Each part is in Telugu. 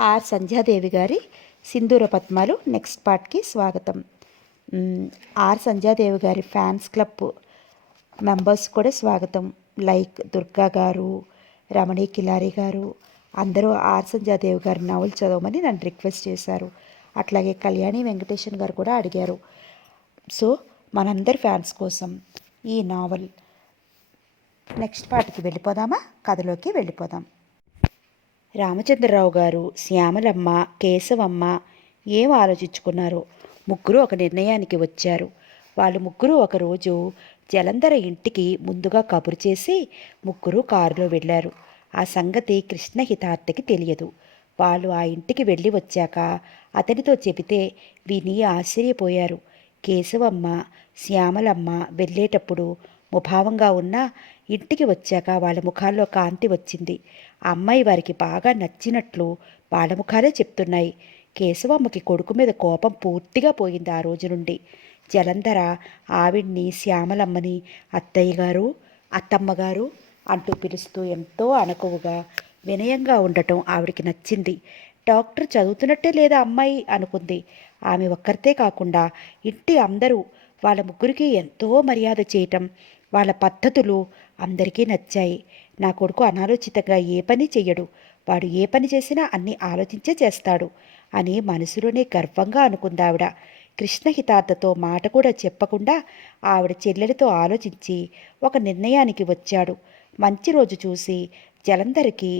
ఆర్ సంధ్యాదేవి గారి సింధూర పద్మాలు నెక్స్ట్ పార్ట్కి స్వాగతం. ఆర్ సంధ్యాదేవి గారి ఫ్యాన్స్ క్లబ్ మెంబర్స్ కూడా స్వాగతం. లైక్ దుర్గా గారు, రమణి కిలారి గారు అందరూ ఆర్ సంధ్యాదేవి గారి నవల్ చదవమని నన్ను రిక్వెస్ట్ చేశారు. అట్లాగే కళ్యాణి వెంకటేషన్ గారు కూడా అడిగారు. సో మనందరి ఫ్యాన్స్ కోసం ఈ నావల్ నెక్స్ట్ పార్ట్కి వెళ్ళిపోదామా? కథలోకి వెళ్ళిపోదాం. రామచంద్రరావు గారు, శ్యామలమ్మ, కేశవమ్మ ఏం ఆలోచించుకున్నారో ముగ్గురు ఒక నిర్ణయానికి వచ్చారు. వాళ్ళు ముగ్గురు ఒకరోజు జలంధర ఇంటికి ముందుగా కబురు చేసి ముగ్గురు కారులో వెళ్ళారు. ఆ సంగతి కృష్ణహితార్థకి తెలియదు. వాళ్ళు ఆ ఇంటికి వెళ్ళి వచ్చాక అతనితో చెబితే విని ఆశ్చర్యపోయారు. కేశవమ్మ, శ్యామలమ్మ వెళ్ళేటప్పుడు ముభావంగా ఉన్నా ఇంటికి వచ్చాక వాళ్ళ ముఖాల్లో కాంతి వచ్చింది. ఆ అమ్మాయి వారికి బాగా నచ్చినట్లు వాళ్ళ ముఖాలే చెప్తున్నాయి. కేశవమ్మకి కొడుకు మీద కోపం పూర్తిగా పోయింది. ఆ రోజు నుండి జలంధర ఆవిడ్ని శ్యామలమ్మని అత్తయ్య గారు, అత్తమ్మగారు అంటూ పిలుస్తూ ఎంతో అణకువగా వినయంగా ఉండటం ఆవిడికి నచ్చింది. డాక్టర్ చదువుతున్నట్టే లేదా అమ్మాయి అనుకుంది. ఆమె ఒక్కరితే కాకుండా ఇంటి అందరూ వాళ్ళ ముగ్గురికి ఎంతో మర్యాద చేయటం, వాళ్ళ పద్ధతులు అందరికీ నచ్చాయి. నా కొడుకు అనాలోచితంగా ఏ పని చెయ్యడు, వాడు ఏ పని చేసినా అన్నీ ఆలోచించే చేస్తాడు అని మనసులోనే గర్వంగా అనుకుందావిడ. కృష్ణహితార్థతో మాట కూడా చెప్పకుండా ఆవిడ చెల్లెలితో ఆలోచించి ఒక నిర్ణయానికి వచ్చాడు. మంచి రోజు చూసి జలంధరికి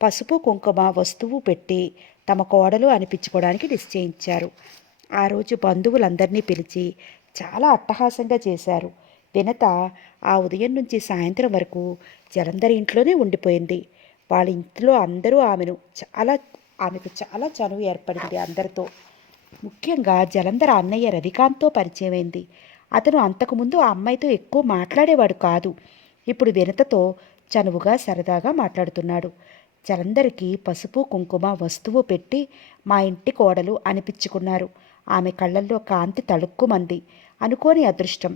పసుపు కుంకుమ వస్తువు పెట్టి తమ కోడలు అనిపించుకోవడానికి నిశ్చయించారు. ఆ రోజు బంధువులందరినీ పిలిచి చాలా అట్టహాసంగా చేశారు. వినత ఆ ఉదయం నుంచి సాయంత్రం వరకు జలంధర్ ఇంట్లోనే ఉండిపోయింది. వాళ్ళ ఇంట్లో అందరూ ఆమెకు చాలా చనువు ఏర్పడింది అందరితో. ముఖ్యంగా జలంధర్ అన్నయ్య రవికాంత్తో పరిచయమైంది. అతను అంతకుముందు ఆ అమ్మాయితో ఎక్కువ మాట్లాడేవాడు కాదు. ఇప్పుడు వినతతో చనువుగా సరదాగా మాట్లాడుతున్నాడు. జలంధర్కి పసుపు కుంకుమ వస్తువు పెట్టి మా ఇంటి కోడలు అనిపించుకున్నారు. ఆమె కళ్ళల్లో కాంతి తళుక్కుమంది. అనుకోని అదృష్టం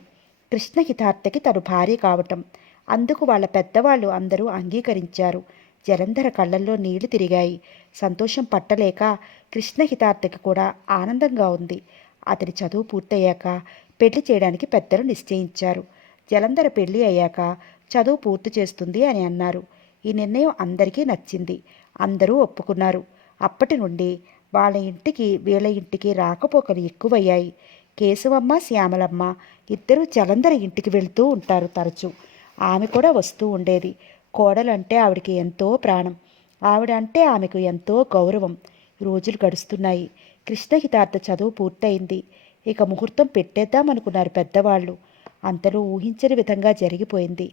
కృష్ణహితార్థకి తను భార్య కావటం. అందుకు వాళ్ళ పెద్దవాళ్ళు అందరూ అంగీకరించారు. జలంధర కళ్ళల్లో నీళ్లు తిరిగాయి. సంతోషం పట్టలేక కృష్ణహితార్థకి కూడా ఆనందంగా ఉంది. అతని చదువు పూర్తయ్యాక పెళ్లి చేయడానికి పెద్దలు నిశ్చయించారు. జలంధర పెళ్లి అయ్యాక చదువు పూర్తి చేస్తుంది అని అన్నారు. ఈ నిర్ణయం అందరికీ నచ్చింది. అందరూ ఒప్పుకున్నారు. అప్పటి నుండి వాళ్ళ ఇంటికి వీళ్ళ ఇంటికి రాకపోకలు ఎక్కువయ్యాయి. కేశవమ్మ, శ్యామలమ్మ ఇద్దరూ జలంధర ఇంటికి వెళ్తూ ఉంటారు తరచూ. ఆమె కూడా వస్తూ ఉండేది. కోడలంటే ఆవిడికి ఎంతో ప్రాణం. ఆవిడ అంటే ఆమెకు ఎంతో గౌరవం. రోజులు గడుస్తున్నాయి. కృష్ణహితార్థ చదువు పూర్తయింది. ఇక ముహూర్తం పెట్టేద్దామనుకున్నారు పెద్దవాళ్ళు. అంతలో ఊహించని విధంగా జరిగిపోయింది.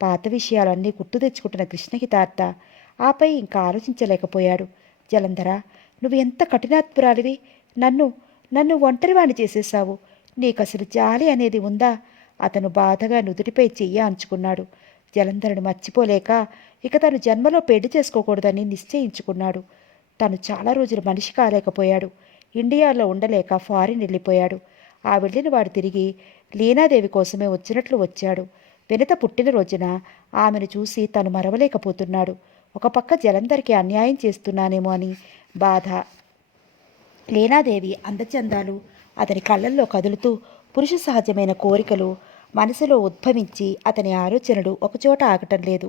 పాత విషయాలన్నీ గుర్తు తెచ్చుకుంటున్న కృష్ణహితార్థ ఆపై ఇంకా ఆలోచించలేకపోయాడు. జలంధర, నువ్వు ఎంత కఠినాత్పురాలివి! నన్ను ఒంటరివాణి చేసేశావు. నీకసలు జాలి అనేది ఉందా? అతను బాధగా నుదుటిపై చెయ్యి అంచుకున్నాడు. జలంధరుడు మర్చిపోలేక ఇక తను జన్మలో పెళ్లి చేసుకోకూడదని నిశ్చయించుకున్నాడు. తను చాలా రోజులు మనిషి కాలేకపోయాడు. ఇండియాలో ఉండలేక ఫారిన్ వెళ్ళిపోయాడు. ఆ వెళ్ళిన వాడు తిరిగి లీనాదేవి కోసమే వచ్చినట్లు వచ్చాడు. వినత పుట్టినరోజున ఆమెను చూసి తను మరవలేకపోతున్నాడు. ఒక పక్క జలంధర్కి అన్యాయం చేస్తున్నానేమో అని బాధ. లీనాదేవి అందచందాలు అతని కళ్ళల్లో కదులుతూ పురుష సహజమైన కోరికలు మనసులో ఉద్భవించి అతని ఆలోచనలు ఒకచోట ఆగటం లేదు.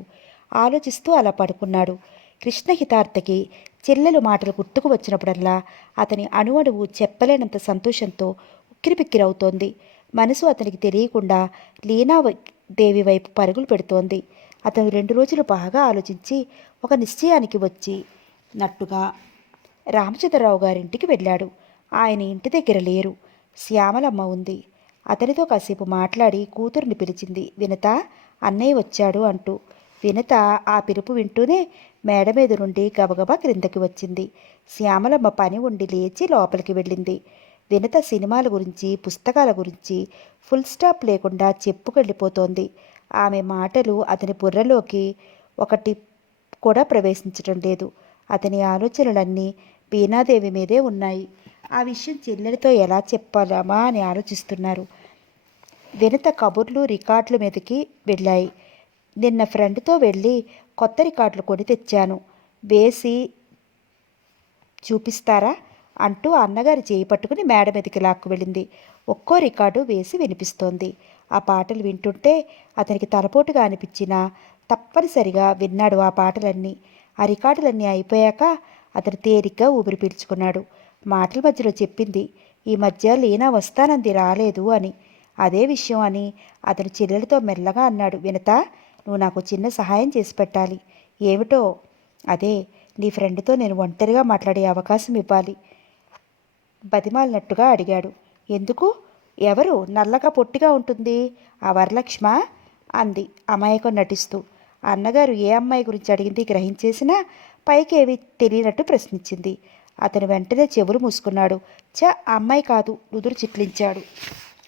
ఆలోచిస్తూ అలా పడుకున్నాడు. కృష్ణహితార్థకి చెల్లెలు మాటలు గుర్తుకు వచ్చినప్పుడల్లా అతని అణువణువు చెప్పలేనంత సంతోషంతో ఉక్కిరిపిక్కిరవుతోంది. మనసు అతనికి తెలియకుండా లీనాదేవి వైపు పరుగులు పెడుతోంది. అతను 2 రోజులు బాగా ఆలోచించి ఒక నిశ్చయానికి వచ్చి నట్టుగా రామచంద్రరావు గారింటికి వెళ్ళాడు. ఆయన ఇంటి దగ్గర లేరు. శ్యామలమ్మ ఉంది. అతనితో కాసేపు మాట్లాడి కూతుర్ని పిలిచింది. వినత, అన్నయ్య వచ్చాడు అంటూ. వినత ఆ పిలుపు వింటూనే మేడ మీద నుండి గబగబా క్రిందకి వచ్చింది. శ్యామలమ్మ పని ఉండి లేచి లోపలికి వెళ్ళింది. వినత సినిమాల గురించి, పుస్తకాల గురించి ఫుల్ స్టాప్ లేకుండా చెప్పుకెళ్ళిపోతోంది. ఆమె మాటలు అతని బుర్రలోకి ఒకటి కూడా ప్రవేశించటం లేదు. అతని ఆలోచనలన్నీ బీనాదేవి మీదే ఉన్నాయి. ఆ విషయం చెల్లెలతో ఎలా చెప్పాలమా అని ఆలోచిస్తున్నారు. వినత కబుర్లు రికార్డుల మీదకి వెళ్ళాయి. నిన్న ఫ్రెండ్తో వెళ్ళి కొత్త రికార్డులు కొని తెచ్చాను. వేసి చూపిస్తారా అంటూ అన్నగారి చేయి పట్టుకుని మేడ మీదకి లాక్కు వెళ్ళింది. ఒక్కో రికార్డు వేసి వినిపిస్తోంది. ఆ పాటలు వింటుంటే అతనికి తలపోటుగా అనిపించినా తప్పనిసరిగా విన్నాడు ఆ పాటలన్నీ. ఆ రికార్డులన్నీ అయిపోయాక అతను తేలిగ్గా ఊపిరి పీల్చుకున్నాడు. మాటల మధ్యలో చెప్పింది, ఈ మధ్య లీనా వస్తానంది రాలేదు అని. అదే విషయం అని అతను చెల్లెలతో మెల్లగా అన్నాడు. వినతా, నువ్వు నాకు చిన్న సహాయం చేసి పెట్టాలి. ఏమిటో? అదే, నీ ఫ్రెండ్తో నేను ఒంటరిగా మాట్లాడే అవకాశం ఇవ్వాలి బతిమాలినట్టుగా అడిగాడు. ఎందుకు? ఎవరు నల్లగా పొట్టిగా ఉంటుంది? ఆ వరలక్ష్మ అంది అమాయకం నటిస్తూ. అన్నగారు ఏ అమ్మాయి గురించి అడిగింది గ్రహించేసినా పైకేవి తెలియనట్టు ప్రశ్నించింది. అతను వెంటనే చెవులు మూసుకున్నాడు. ఆ అమ్మాయి కాదు, నుదురు చిట్లించాడు.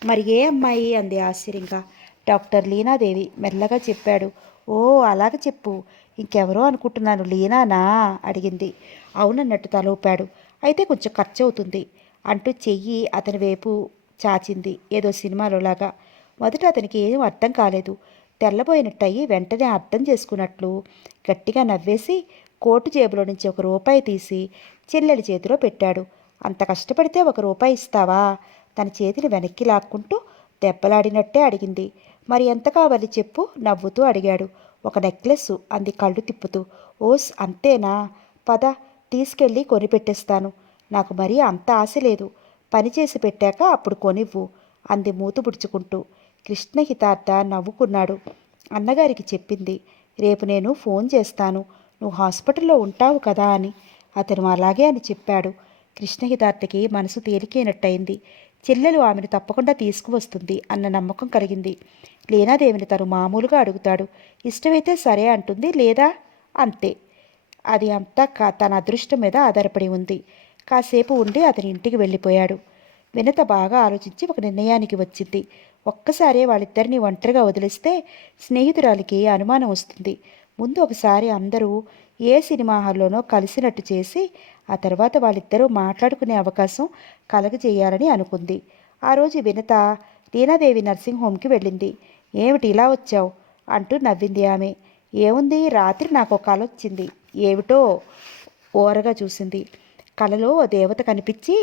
మరి ఏ అమ్మాయి అంది ఆశ్చర్యంగా. డాక్టర్ లీనాదేవి మెల్లగా చెప్పాడు. ఓ, అలాగ చెప్పు. ఇంకెవరో అనుకుంటున్నాను. లీనానా అడిగింది. అవునన్నట్టు తలూపాడు. అయితే కొంచెం ఖర్చు అవుతుంది అంటూ చెయ్యి అతని వైపు చాచింది, ఏదో సినిమాలోలాగా. మొదట అతనికి ఏం అర్థం కాలేదు. తెల్లబోయినట్టయి వెంటనే అర్థం చేసుకున్నట్లు గట్టిగా నవ్వేసి కోటు జేబులో నుంచి ₹1 తీసి చెల్లెలి చేతిలో పెట్టాడు. అంత కష్టపడితే ₹1 ఇస్తావా? తన చేతిని వెనక్కి లాక్కుంటూ దెబ్బలాడినట్టే అడిగింది. మరి ఎంత కావాలి చెప్పు నవ్వుతూ అడిగాడు. ఒక నెక్లెస్సు అంది కళ్ళు తిప్పుతూ. ఓస్, అంతేనా? పద, తీసుకెళ్ళి కొనిపెట్టేస్తాను. నాకు మరీ అంత ఆశ లేదు. పనిచేసి పెట్టాక అప్పుడు కొనివ్వు అంది మూతు పుడుచుకుంటూ. కృష్ణహితార్థ నవ్వుకున్నాడు. అన్నగారికి చెప్పింది, రేపు నేను ఫోన్ చేస్తాను, నువ్వు హాస్పిటల్లో ఉంటావు కదా అని. అతను అలాగే అని చెప్పాడు. కృష్ణహితార్థకి మనసు తేలికైనట్టయింది. చెల్లెలు ఆమెను తప్పకుండా తీసుకువస్తుంది అన్న నమ్మకం కలిగింది. లీనాదేవిని తను మామూలుగా అడుగుతాడు. ఇష్టమైతే సరే అంటుంది, లేదా అంతే. అది అంతా తన అదృష్టం మీద ఆధారపడి ఉంది. కాసేపు ఉండి అతని ఇంటికి వెళ్ళిపోయాడు. వినత బాగా ఆలోచించి ఒక నిర్ణయానికి వచ్చింది. ఒక్కసారే వాళ్ళిద్దరినీ ఒంటరిగా వదిలిస్తే స్నేహితురాలికి అనుమానం వస్తుంది. ముందు ఒకసారి అందరూ ఏ సినిమా హాల్లోనో కలిసినట్టు చేసి ఆ తర్వాత వాళ్ళిద్దరూ మాట్లాడుకునే అవకాశం కలగజేయాలని అనుకుంది. ఆ రోజు వినత లీనాదేవి నర్సింగ్ హోమ్కి వెళ్ళింది. ఏమిటి ఇలా వచ్చావు అంటూ నవ్వింది ఆమె. ఏముంది, రాత్రి నాకు ఒక కల వచ్చింది. ఏమిటో? ఓరగా చూసింది. కలలో ఓ దేవత కనిపించి,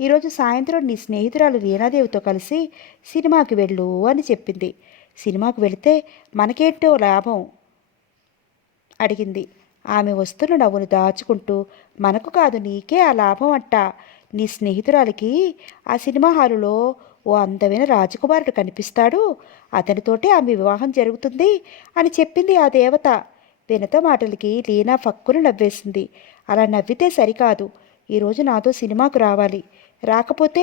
ఈరోజు సాయంత్రం నీ స్నేహితురాలు లీనాదేవితో కలిసి సినిమాకి వెళ్ళు అని చెప్పింది. సినిమాకి వెళితే మనకేంటో లాభం అడిగింది. ఆమె వస్తున్న నవ్వును దాచుకుంటూ, మనకు కాదు నీకే ఆ లాభం అంట. నీ స్నేహితురాలికి ఆ సినిమా హాలులో ఓ అందమైన రాజకుమారుడు కనిపిస్తాడు, అతనితోటే ఆమె వివాహం జరుగుతుంది అని చెప్పింది ఆ దేవత. వినత మాటలకి లీనా ఫక్కును నవ్వేసింది. అలా నవ్వితే సరికాదు. ఈరోజు నాతో సినిమాకు రావాలి. రాకపోతే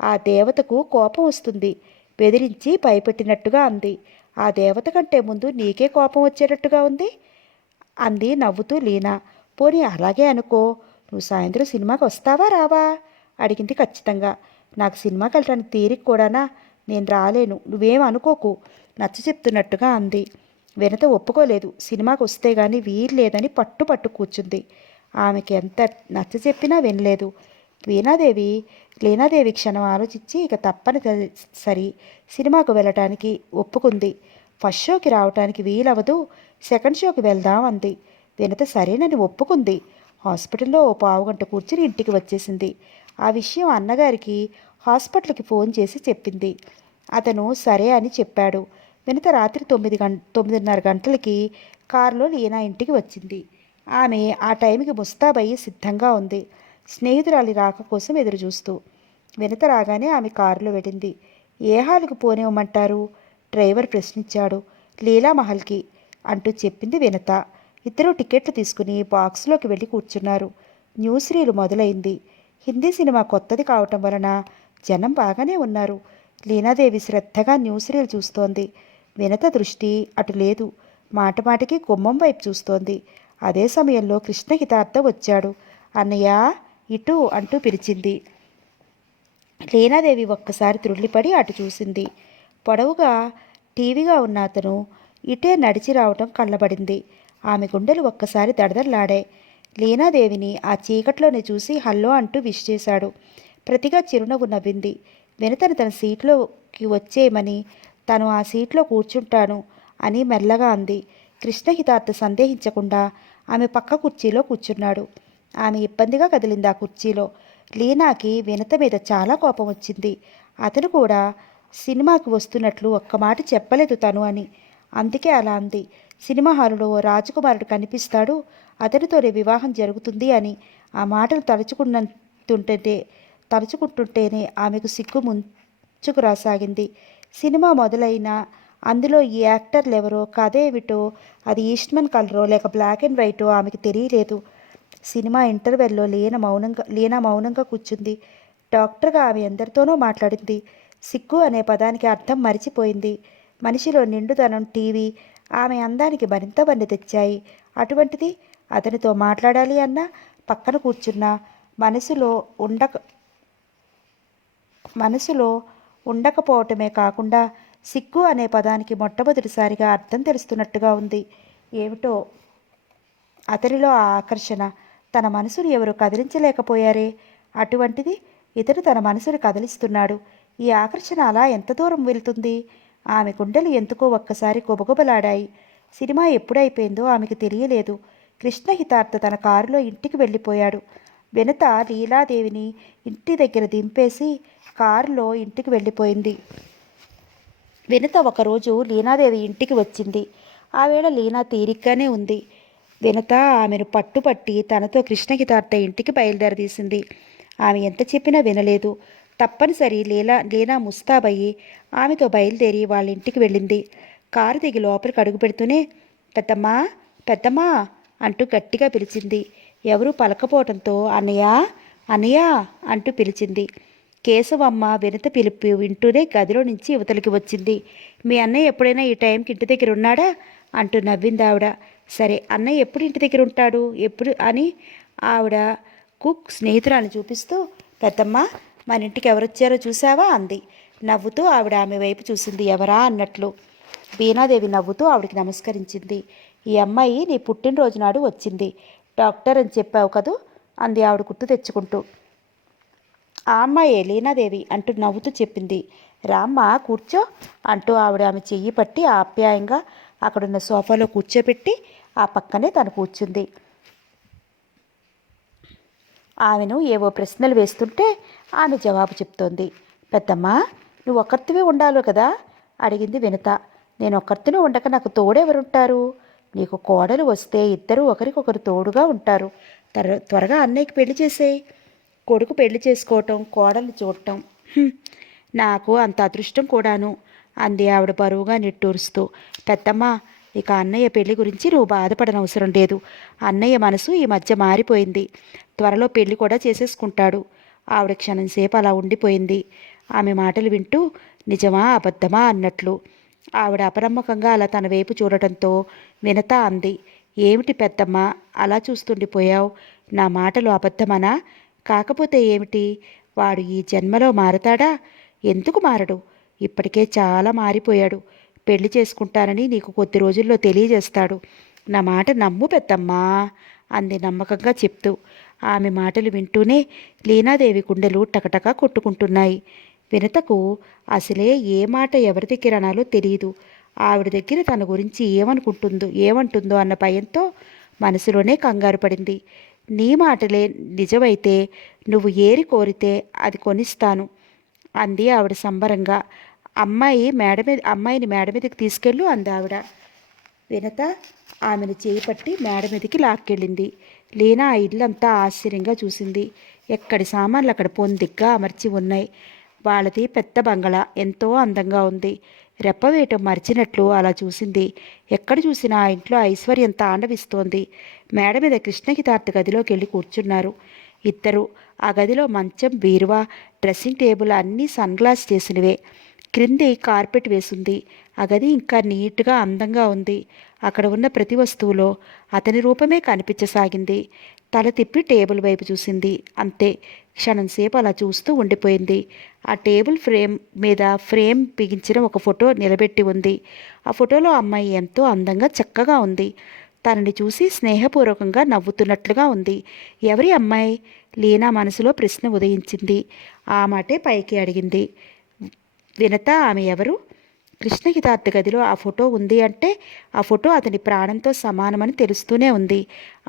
ఆ దేవతకు కోపం వస్తుంది. బెదిరించి భయపెట్టినట్టుగా అంది. ఆ దేవత కంటే ముందు నీకే కోపం వచ్చేటట్టుగా ఉంది అంది నవ్వుతూ లీనా. పోనీ అలాగే అనుకో. నువ్వు సాయంత్రం సినిమాకి వస్తావా రావా అడిగింది ఖచ్చితంగా. నాకు సినిమాకి వెళ్ళడానికి తీరిక కూడానా? నేను రాలేను, నువ్వేం అనుకోకు నచ్చ చెప్తున్నట్టుగా అంది. వినత ఒప్పుకోలేదు. సినిమాకి వస్తే గానీ వీలు లేదని పట్టు కూర్చుంది. ఆమెకి ఎంత నచ్చ చెప్పినా వినలేదు. లీనాదేవి క్షణం ఆలోచించి ఇక తప్పని సరి సినిమాకు వెళ్ళటానికి ఒప్పుకుంది. ఫస్ట్ షోకి రావటానికి వీలవదు, సెకండ్ షోకి వెళ్దాం అంది. వినత సరేనని ఒప్పుకుంది. హాస్పిటల్లో ఓ పావుగంట కూర్చుని ఇంటికి వచ్చేసింది. ఆ విషయం అన్నగారికి హాస్పిటల్కి ఫోన్ చేసి చెప్పింది. అతను సరే అని చెప్పాడు. వినత రాత్రి 9:30 గంటలకి కారులో లీనా ఇంటికి వచ్చింది. ఆమె ఆ టైంకి ముస్తాబయ్యి సిద్ధంగా ఉంది, స్నేహితురాలి రాక కోసం ఎదురుచూస్తూ. వినత రాగానే ఆమె కారులో వెళ్ళింది. ఏ హాలుకు పోనివ్వమంటారు? డ్రైవర్ ప్రశ్నించాడు. లీలామహల్కి అంటూ చెప్పింది వినత. ఇద్దరూ టికెట్లు తీసుకుని బాక్స్లోకి వెళ్ళి కూర్చున్నారు. న్యూస్ రీలు మొదలైంది. హిందీ సినిమా కొత్తది కావటం వలన జనం బాగానే ఉన్నారు. లీనాదేవి శ్రద్ధగా న్యూస్ రీల్ చూస్తోంది. వినత దృష్టి అటు లేదు. మాటమాటికి గుమ్మం వైపు చూస్తోంది. అదే సమయంలో కృష్ణహితార్థ వచ్చాడు. అన్నయ్య ఇటు అంటూ పిలిచింది. లీనాదేవి ఒక్కసారి త్రుళ్ళిపడి అటు చూసింది. పొడవుగా టీవీగా ఉన్న అతను ఇటే నడిచి రావటం కళ్ళబడింది. ఆమె గుండెలు ఒక్కసారి దడదడలాడాయి. లీనాదేవిని ఆ చీకట్లోనే చూసి హల్లో అంటూ విష్ చేశాడు. ప్రతిగా చిరునవ్వు నవ్వింది. వినతను తన సీట్లోకి వచ్చేయమని, తను ఆ సీట్లో కూర్చుంటాను అని మెల్లగా అంది. కృష్ణహితార్థ సందేహించకుండా ఆమె పక్క కుర్చీలో కూర్చున్నాడు. ఆమె ఇబ్బందిగా కదిలింది ఆ కుర్చీలో. లీనాకి వినత మీద చాలా కోపం వచ్చింది. అతను కూడా సినిమాకి వస్తున్నట్లు ఒక్క మాట చెప్పలేదు తను అని. అందుకే అలా అంది. సినిమా హాలులో ఓ రాజకుమారుడు కనిపిస్తాడు, అతనితోనే వివాహం జరుగుతుంది అని. ఆ మాటలు తలుచుకుంటుంటేనే ఆమెకు సిగ్గు ముంచుకు రాసాగింది. సినిమా మొదలైనా అందులో ఈ యాక్టర్లు ఎవరో, కథ ఏమిటో, అది ఈస్ట్మన్ కలరో లేక బ్లాక్ అండ్ వైటో ఆమెకు తెలియలేదు. సినిమా ఇంటర్వెల్లో లీనా మౌనంగా కూర్చుంది. డాక్టర్గా ఆమె ఎందరితోనో మాట్లాడింది. సిగ్గు అనే పదానికి అర్థం మరిచిపోయింది. మనిషిలో నిండుదనం, టీవీ ఆమె అందానికి మరింత వన్నె తెచ్చాయి. అటువంటిది అతనితో మాట్లాడాలి అన్నా, పక్కన కూర్చున్నా మనసులో ఉండక మనసులో ఉండకపోవటమే కాకుండా సిగ్గు అనే పదానికి మొట్టమొదటిసారిగా అర్థం తెలుస్తున్నట్టుగా ఉంది. ఏమిటో అతనిలో ఆ ఆకర్షణ. తన మనసును ఎవరు కదిలించలేకపోయారే, అటువంటిది ఇతడు తన మనసును కదిలిస్తున్నాడు. ఈ ఆకర్షణ అలా ఎంత దూరం వెళ్తుంది? ఆమె గుండెలు ఎందుకో ఒక్కసారి గుబగుబలాడాయి. సినిమా ఎప్పుడైపోయిందో ఆమెకు తెలియలేదు. కృష్ణహితార్థ తన కారులో ఇంటికి వెళ్ళిపోయాడు. వినత లీలాదేవిని ఇంటి దగ్గర దింపేసి కారులో ఇంటికి వెళ్ళిపోయింది. వినత ఒకరోజు లీనాదేవి ఇంటికి వచ్చింది. ఆ వేళ లీనా తీరిగ్గానే ఉంది. వినత ఆమెను పట్టుపట్టి తనతో కృష్ణహితార్థ ఇంటికి బయలుదేరదీసింది. ఆమె ఎంత చెప్పినా వినలేదు. తప్పనిసరి లీనా ముస్తాబయ్యి ఆమెతో బయలుదేరి వాళ్ళ ఇంటికి వెళ్ళింది. కారు దిగి లోపలికి అడుగు పెడుతూనే పెద్దమ్మా పెద్దమ్మా అంటూ గట్టిగా పిలిచింది. ఎవరూ పలకపోవడంతో అన్నయ్య అన్నయ్య అంటూ పిలిచింది. కేశవమ్మ వినత పిలుపు వింటూనే గదిలో నుంచి యువతలకి వచ్చింది. మీ అన్నయ్య ఎప్పుడైనా ఈ టైంకి ఇంటి దగ్గర ఉన్నాడా అంటూ నవ్వింది ఆవిడ. సరే, అన్నయ్య ఎప్పుడు ఇంటి దగ్గర ఉంటాడు ఎప్పుడు అని ఆవిడ కుక్ స్నేహితురాన్ని చూపిస్తూ పెద్దమ్మ మన ఇంటికి ఎవరొచ్చారో చూసావా అంది. నవ్వుతూ ఆవిడ ఆమె వైపు చూసింది, ఎవరా అన్నట్లు. బీనాదేవి నవ్వుతూ ఆవిడికి నమస్కరించింది. ఈ అమ్మాయి నీ పుట్టినరోజు నాడు వచ్చింది, డాక్టర్ అని చెప్పావు కదూ అంది ఆవిడ గుర్తు తెచ్చుకుంటూ. ఆ అమ్మాయే లీనాదేవి అంటూ నవ్వుతూ చెప్పింది. రామ్మ కూర్చో అంటూ ఆవిడ ఆమె చెయ్యి పట్టి ఆప్యాయంగా అక్కడున్న సోఫాలో కూర్చోబెట్టి ఆ పక్కనే తను కూర్చుంది. ఆమెను ఏవో ప్రశ్నలు వేస్తుంటే ఆమె జవాబు చెప్తోంది. పెద్దమ్మా నువ్వు ఒక్కరితివే ఉండాలి కదా అడిగింది వినత. నేను ఒక్కరితినే ఉండక నాకు తోడెవరుంటారు? నీకు కోడలు వస్తే ఇద్దరు ఒకరికొకరు తోడుగా ఉంటారు. త్వరగా అన్నయ్యకి పెళ్లి చేసేయి. కొడుకు పెళ్లి చేసుకోవటం, కోడలు చూడటం నాకు అంత అదృష్టం కూడాను అంది ఆవిడ బరువుగా నిట్టూరుస్తూ. పెద్దమ్మ ఇక అన్నయ్య పెళ్లి గురించి నువ్వు బాధపడనవసరం లేదు. అన్నయ్య మనసు ఈ మధ్య మారిపోయింది. త్వరలో పెళ్లి కూడా చేసేసుకుంటాడు. ఆవిడ క్షణంసేపు అలా ఉండిపోయింది. ఆమె మాటలు వింటూ నిజమా అబద్ధమా అన్నట్లు. ఆవిడ అపనమ్మకంగా అలా తన వైపు చూడటంతో వినత అంది. ఏమిటి పెద్దమ్మ అలా చూస్తుండిపోయావు? నా మాటలు అబద్ధమనా? కాకపోతే ఏమిటి? వాడు ఈ జన్మలో మారతాడా? ఎందుకు మారడు? ఇప్పటికే చాలా మారిపోయాడు. పెళ్లి చేసుకుంటానని నీకు కొద్ది రోజుల్లో తెలియజేస్తాడు. నా మాట నమ్ము పెద్దమ్మా అంది నమ్మకంగా చెప్తూ. ఆమె మాటలు వింటూనే లీనాదేవి గుండెలు టకటకా కొట్టుకుంటున్నాయి. వినతకు అసలే ఏ మాట ఎవరి దగ్గర అనాలో తెలియదు. ఆవిడ దగ్గర తన గురించి ఏమంటుందో అన్న భయంతో మనసులోనే కంగారు పడింది. నీ మాటలే నిజమైతే నువ్వు ఏరి కోరితే అది కొనిస్తాను అంది ఆవిడ సంబరంగా. అమ్మాయిని మేడ మీదకి తీసుకెళ్ళు అంది ఆవిడ. వినత ఆమెను చేయి పట్టి మేడ మీదకి లాక్కెళ్ళింది. లీనా ఆ ఇల్లంతా ఆశ్చర్యంగా చూసింది. ఎక్కడి సామాన్లు అక్కడ పొందిగ్గా అమర్చి ఉన్నాయి. వాళ్ళది పెద్ద బంగళా, ఎంతో అందంగా ఉంది. రెప్పవేయటం మర్చినట్లు అలా చూసింది. ఎక్కడ చూసినా ఆ ఇంట్లో ఐశ్వర్యం తాండవిస్తోంది. మేడ మీద కృష్ణహితార్థ గదిలోకి వెళ్ళి కూర్చున్నారు ఇద్దరు. ఆ గదిలో మంచం, బీరువా, డ్రెస్సింగ్ టేబుల్ అన్నీ సన్ గ్లాస్ చేసినవే. క్రింది కార్పెట్ వేసుంది. ఆ గది ఇంకా నీట్గా అందంగా ఉంది. అక్కడ ఉన్న ప్రతి వస్తువులో అతని రూపమే కనిపించసాగింది. తల తిప్పి టేబుల్ వైపు చూసింది. అంతే, క్షణంసేపు అలా చూస్తూ ఉండిపోయింది. ఆ టేబుల్ మీద ఫ్రేమ్ బిగించిన ఒక ఫోటో నిలబెట్టి ఉంది. ఆ ఫోటోలో అమ్మాయి ఎంతో అందంగా చక్కగా ఉంది. తనని చూసి స్నేహపూర్వకంగా నవ్వుతున్నట్లుగా ఉంది. ఎవరి అమ్మాయి? లీనా మనసులో ప్రశ్న ఉదయించింది. ఆ మాటే పైకి అడిగింది వినత. ఆమె ఎవరు? కృష్ణహితార్థ గదిలో ఆ ఫోటో ఉంది అంటే ఆ ఫోటో అతని ప్రాణంతో సమానమని తెలుస్తూనే ఉంది.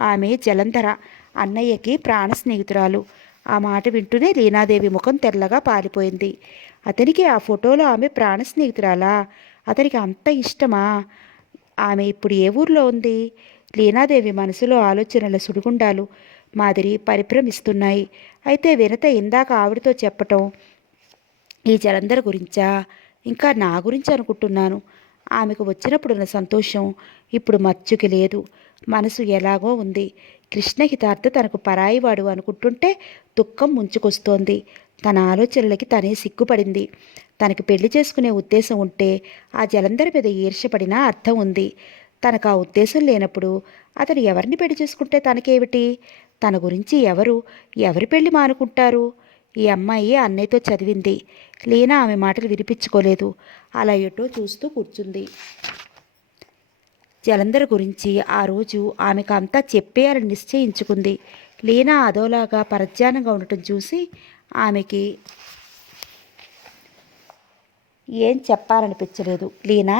ఆమె జలంధర. అన్నయ్యకి ప్రాణ స్నేహితురాలు. ఆ మాట వింటూనే లీనాదేవి ముఖం తెల్లగా పాలిపోయింది. అతనికి ఆ ఫోటోలో ఆమె ప్రాణ స్నేహితురాలా? అతనికి అంత ఇష్టమా? ఆమె ఇప్పుడు ఏ ఊర్లో ఉంది? లీనాదేవి మనసులో ఆలోచనల సుడిగుండాలు మాదిరి పరిభ్రమిస్తున్నాయి. అయితే వినత ఇందాక ఆవిడతో చెప్పటం ఈ జలంధర్ గురించా? ఇంకా నా గురించి అనుకుంటున్నాను. ఆమెకు వచ్చినప్పుడున్న సంతోషం ఇప్పుడు మచ్చుకి లేదు. మనసు ఎలాగో ఉంది. కృష్ణహితార్థ తనకు పరాయివాడు అనుకుంటుంటే దుఃఖం ముంచుకొస్తోంది. తన ఆలోచనలకి తనే సిగ్గుపడింది. తనకి పెళ్లి చేసుకునే ఉద్దేశం ఉంటే ఆ జలంధర్ మీద ఈర్ష్యపడినా అర్థం ఉంది. తనకు ఆ ఉద్దేశం లేనప్పుడు అతను ఎవరిని పెళ్లి చేసుకుంటే తనకేమిటి? తన గురించి ఎవరి పెళ్లి మానుకుంటారు? ఈ అమ్మాయి అన్నయ్యతో చదివింది. లీనా ఆమె మాటలు వినిపించుకోలేదు. అలా ఎటో చూస్తూ కూర్చుంది. జలంధర్ గురించి ఆ రోజు ఆమెకు అంతా చెప్పేయాలని నిశ్చయించుకుంది. లీనా అదోలాగా పరధ్యానంగా ఉండటం చూసి ఆమెకి ఏం చెప్పాలనిపించలేదు. లీనా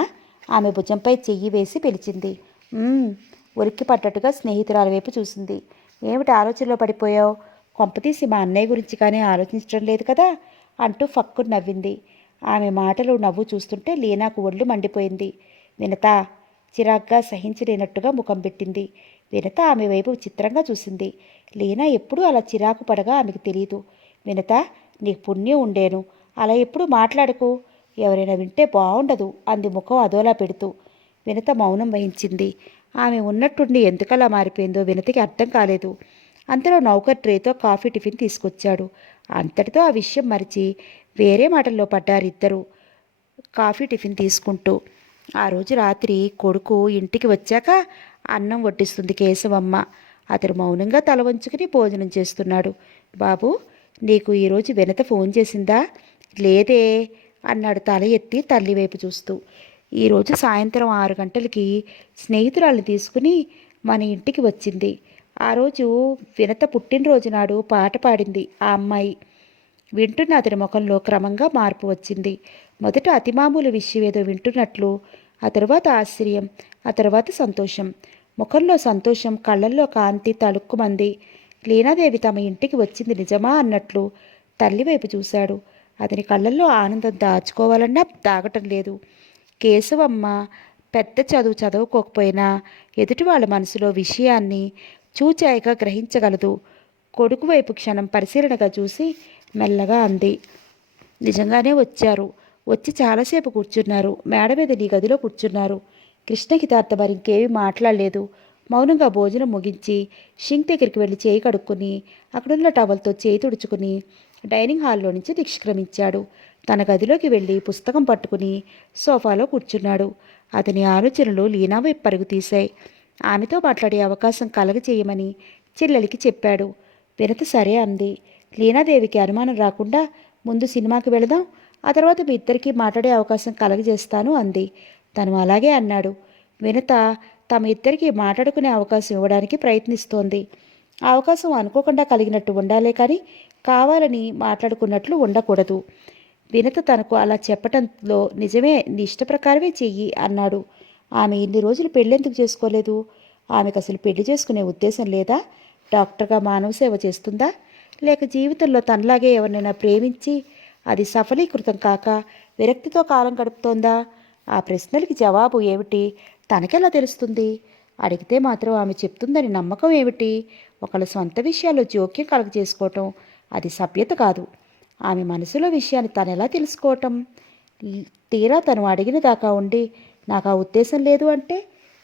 ఆమె భుజంపై చెయ్యి వేసి పిలిచింది. ఉలిక్కి పడ్డట్టుగా స్నేహితురాల వైపు చూసింది. ఏమిటి ఆలోచనలో పడిపోయావు? కొంపతీసి మా అన్నయ్య గురించి కానీ ఆలోచించడం లేదు కదా అంటూ ఫక్కును నవ్వింది. ఆమె మాటలు నవ్వు చూస్తుంటే లీనాకు ఒళ్ళు మండిపోయింది. వినత చిరాగ్గా సహించలేనట్టుగా ముఖం పెట్టింది. వినత ఆమె వైపు చిత్రంగా చూసింది. లీనా ఎప్పుడూ అలా చిరాకు పడగా ఆమెకు తెలియదు. వినత నీకు పుణ్యం ఉండేను. అలా ఎప్పుడు మాట్లాడకు. ఎవరైనా వింటే బాగుండదు అంది ముఖం అదోలా పెడుతూ. వినత మౌనం వహించింది. ఆమె ఉన్నట్టుండి ఎందుకలా మారిపోయిందో వినతకి అర్థం కాలేదు. అంతలో నౌకర్ ట్రేతో కాఫీ టిఫిన్ తీసుకొచ్చాడు. అంతటితో ఆ విషయం మరిచి వేరే మాటల్లో పడ్డారు ఇద్దరు కాఫీ టిఫిన్ తీసుకుంటూ. ఆ రోజు రాత్రి కొడుకు ఇంటికి వచ్చాక అన్నం వడ్డిస్తుంది కేశవమ్మ. అతడు మౌనంగా తల వంచుకుని భోజనం చేస్తున్నాడు. బాబు, నీకు ఈరోజు వినత ఫోన్ చేసిందా? లేదే అన్నాడు తల ఎత్తి తల్లి వైపు చూస్తూ. ఈరోజు సాయంత్రం 6 గంటలకి స్నేహితురాల్ని తీసుకుని మన ఇంటికి వచ్చింది. ఆ రోజు వినత పుట్టినరోజు నాడు పాట పాడింది ఆ అమ్మాయి. వింటున్న అతని ముఖంలో క్రమంగా మార్పు వచ్చింది. మొదట అతిమామూలు విషయం ఏదో వింటున్నట్లు, ఆ తర్వాత ఆశ్చర్యం, ఆ తర్వాత సంతోషం. ముఖంలో సంతోషం, కళ్ళల్లో కాంతి తళుక్కుమంది. లీనాదేవి తమ ఇంటికి వచ్చింది నిజమా అన్నట్లు తల్లి వైపు చూశాడు. అతని కళ్ళల్లో ఆనందం దాచుకోవాలన్నా దాగటం లేదు. కేశవమ్మ పెద్ద చదువు చదువుకోకపోయినా ఎదుటి వాళ్ళ మనసులో విషయాన్ని చూచాయిగా గ్రహించగలదు. కొడుకు వైపు క్షణం పరిశీలనగా చూసి మెల్లగా అంది. నిజంగానే వచ్చారు. వచ్చి చాలాసేపు కూర్చున్నారు. మేడ మీద నీ గదిలో కూర్చున్నారు. కృష్ణహితార్థ మరింకేమీ మాట్లాడలేదు. మౌనంగా భోజనం ముగించి షింక్ దగ్గరికి వెళ్ళి చేయి కడుక్కుని అక్కడున్న టవల్తో చేయి తుడుచుకుని డైనింగ్ హాల్లో నుంచి నిష్క్రమించాడు. తన గదిలోకి వెళ్ళి పుస్తకం పట్టుకుని సోఫాలో కూర్చున్నాడు. అతని ఆలోచనలు లీనా వైపు పరుగు తీశాయి. ఆమెతో మాట్లాడే అవకాశం కలగచేయమని చెల్లెలికి చెప్పాడు. వినత సరే అంది. లీనాదేవికి అనుమానం రాకుండా ముందు సినిమాకి వెళదాం, ఆ తర్వాత మీ ఇద్దరికీ మాట్లాడే అవకాశం కలగజేస్తాను అంది. తను అలాగే అన్నాడు. వినత తమ ఇద్దరికీ మాట్లాడుకునే అవకాశం ఇవ్వడానికి ప్రయత్నిస్తోంది. ఆ అవకాశం అనుకోకుండా కలిగినట్టు ఉండాలే కానీ కావాలని మాట్లాడుకున్నట్లు ఉండకూడదు. వినత తనకు అలా చెప్పటంలో నిజమే, నీ ఇష్ట ప్రకారమే చెయ్యి అన్నాడు. ఆమె ఇన్ని రోజులు పెళ్ళెందుకు చేసుకోలేదు? ఆమెకు అసలు పెళ్లి చేసుకునే ఉద్దేశం లేదా? డాక్టర్గా మానవ సేవ చేస్తుందా? లేక జీవితంలో తనలాగే ఎవరినైనా ప్రేమించి అది సఫలీకృతం కాక విరక్తితో కాలం గడుపుతోందా? ఆ ప్రశ్నలకి జవాబు ఏమిటి తనకెలా తెలుస్తుంది? అడిగితే మాత్రం ఆమె చెప్తుందని నమ్మకం ఏమిటి? ఒకళ్ళ సొంత విషయాల్లో జోక్యం కలగజేసుకోవటం అది సభ్యత కాదు. ఆమె మనసులో విషయాన్ని తనెలా తెలుసుకోవటం? తీరా తను అడిగిన దాకా ఉండి నాకు ఆ ఉద్దేశం లేదు అంటే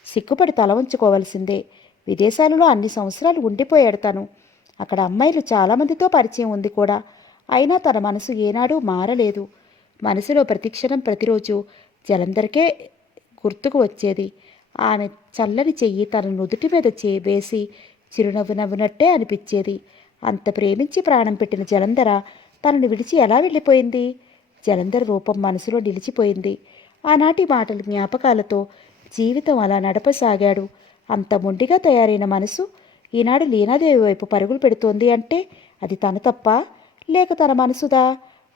సిగ్గుపడి తల వంచుకోవలసిందే. విదేశాలలో అన్ని సంవత్సరాలు ఉండిపోయాడు తను. అక్కడ అమ్మాయిలు చాలామందితో పరిచయం ఉంది కూడా. అయినా తన మనసు ఏనాడూ మారలేదు. మనసులో ప్రతిక్షణం ప్రతిరోజు జలంధర్కే గుర్తుకు వచ్చేది. ఆమె చల్లని చెయ్యి తన నుదుటి మీద వేసి చిరునవ్వు నవ్వునట్టే అనిపించేది. అంత ప్రేమించి ప్రాణం పెట్టిన జలంధర తనను విడిచి ఎలా వెళ్ళిపోయింది? జలంధర్ రూపం మనసులో నిలిచిపోయింది. ఆనాటి మాటల జ్ఞాపకాలతో జీవితం అలా నడపసాగాడు. అంత మొండిగా తయారైన మనసు ఈనాడు లీనాదేవి వైపు పరుగులు పెడుతోంది అంటే అది తన తప్ప లేక తన మనసుదా?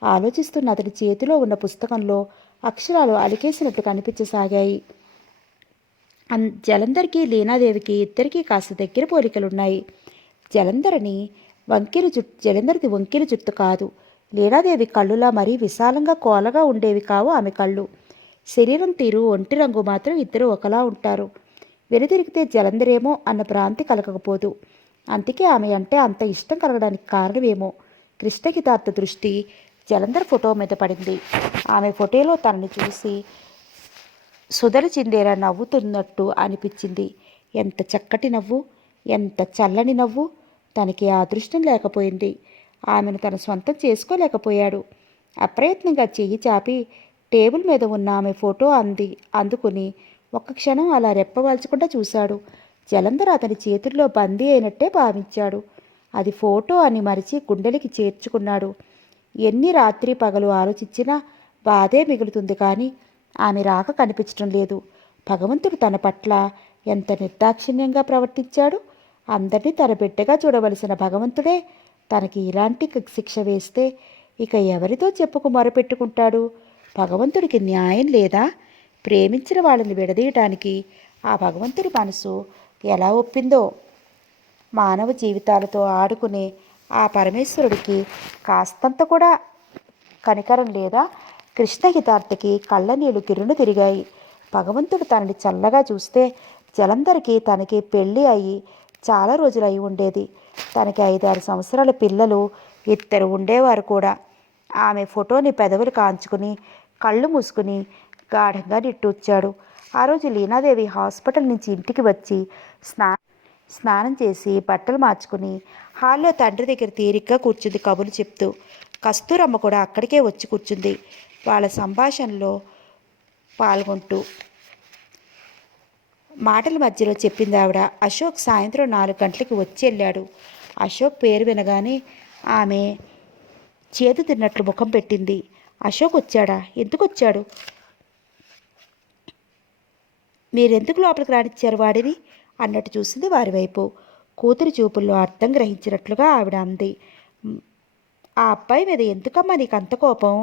ఆలోచిస్తున్న అతని చేతిలో ఉన్న పుస్తకంలో అక్షరాలు అలికేసినట్టు కనిపించసాగాయి. జలంధర్కి లీనాదేవికి ఇద్దరికీ కాస్త దగ్గర పోలికలున్నాయి. జలంధరని జలంధరది వంకిన జుట్టు కాదు. లీలాదేవి కళ్ళులా మరీ విశాలంగా కోలగా ఉండేవి కావు ఆమె కళ్ళు. శరీరం తీరు, ఒంటి రంగు మాత్రం ఇద్దరు ఒకలా ఉంటారు. వెనుతిరిగితే జలంధరేమో అన్న భ్రాంతి కలగకపోదు. అందుకే ఆమె అంటే అంత ఇష్టం కలగడానికి కారణమేమో. కృష్ణకితార్థ దృష్టి జలంధర్ ఫోటో మీద పడింది. ఆమె ఫోటోలో తనని చూసి సుధలు చిందేలా నవ్వుతున్నట్టు అనిపించింది. ఎంత చక్కటి నవ్వు, ఎంత చల్లని నవ్వు. తనకి ఆ అదృష్టం లేకపోయింది. ఆమెను తన సొంతం చేసుకోలేకపోయాడు. అప్రయత్నంగా చెయ్యి చాపి టేబుల్ మీద ఉన్న ఆమె ఫోటో అందుకుని ఒక్క క్షణం అలా రెప్పవాల్చకుండా చూశాడు. జలంధర్ అతని చేతుల్లో బందీ అయినట్టే భావించాడు. అది ఫోటో అని మరిచి గుండెలకి చేర్చుకున్నాడు. ఎన్ని రాత్రి పగలు ఆలోచించినా బాధే మిగులుతుంది కానీ ఆమె రాక కనిపించడం లేదు. భగవంతుడు తన పట్ల ఎంత నిర్దాక్షిణ్యంగా ప్రవర్తించాడు. అందరినీ తన బిడ్డగా చూడవలసిన భగవంతుడే తనకి ఇలాంటి శిక్ష వేస్తే ఇక ఎవరితో చెప్పుకు మొరపెట్టుకుంటాడు? భగవంతుడికి న్యాయం లేదా? ప్రేమించిన వాళ్ళని విడదీయటానికి ఆ భగవంతుడి మనసు ఎలా ఒప్పిందో. మానవ జీవితాలతో ఆడుకునే ఆ పరమేశ్వరుడికి కాస్తంత కూడా కనికరం లేదా? కృష్ణహితార్థకి కళ్ళనీళ్లు గిరును తిరిగాయి. భగవంతుడు తనని చల్లగా చూస్తే జలంధర్కి తనకి పెళ్ళి అయ్యి చాలా రోజులు అయి ఉండేది. తనకి 5-6 సంవత్సరాల పిల్లలు 2 ఉండేవారు కూడా. ఆమె ఫోటోని పెదవులు కాంచుకుని కళ్ళు మూసుకుని గాఢంగా నిట్టూర్చాడు. ఆ రోజు లీనాదేవి హాస్పిటల్ నుంచి ఇంటికి వచ్చి స్నానం చేసి బట్టలు మార్చుకుని హాల్లో తండ్రి దగ్గర తీరిగ్గా కూర్చుంది కబుర్లు చెప్తూ. కస్తూరమ్మ కూడా అక్కడికే వచ్చి కూర్చుంది. వాళ్ళ సంభాషణలో పాల్గొంటూ మాటల మధ్యలో చెప్పింది ఆవిడ. అశోక్ సాయంత్రం 4 గంటలకి వచ్చి వెళ్ళాడు. అశోక్ పేరు వినగానే ఆమె చేదు తిన్నట్లు ముఖం పెట్టింది. అశోక్ వచ్చాడా? ఎందుకు వచ్చాడు? మీరెందుకు లోపలికి రానిచ్చారు వాడిని అన్నట్టు చూసింది వారి వైపు. కూతురి చూపుల్లో అర్థం గ్రహించినట్లుగా ఆవిడ అంది. ఆ అబ్బాయి మీద ఎందుకమ్మా నీకు అంత కోపం?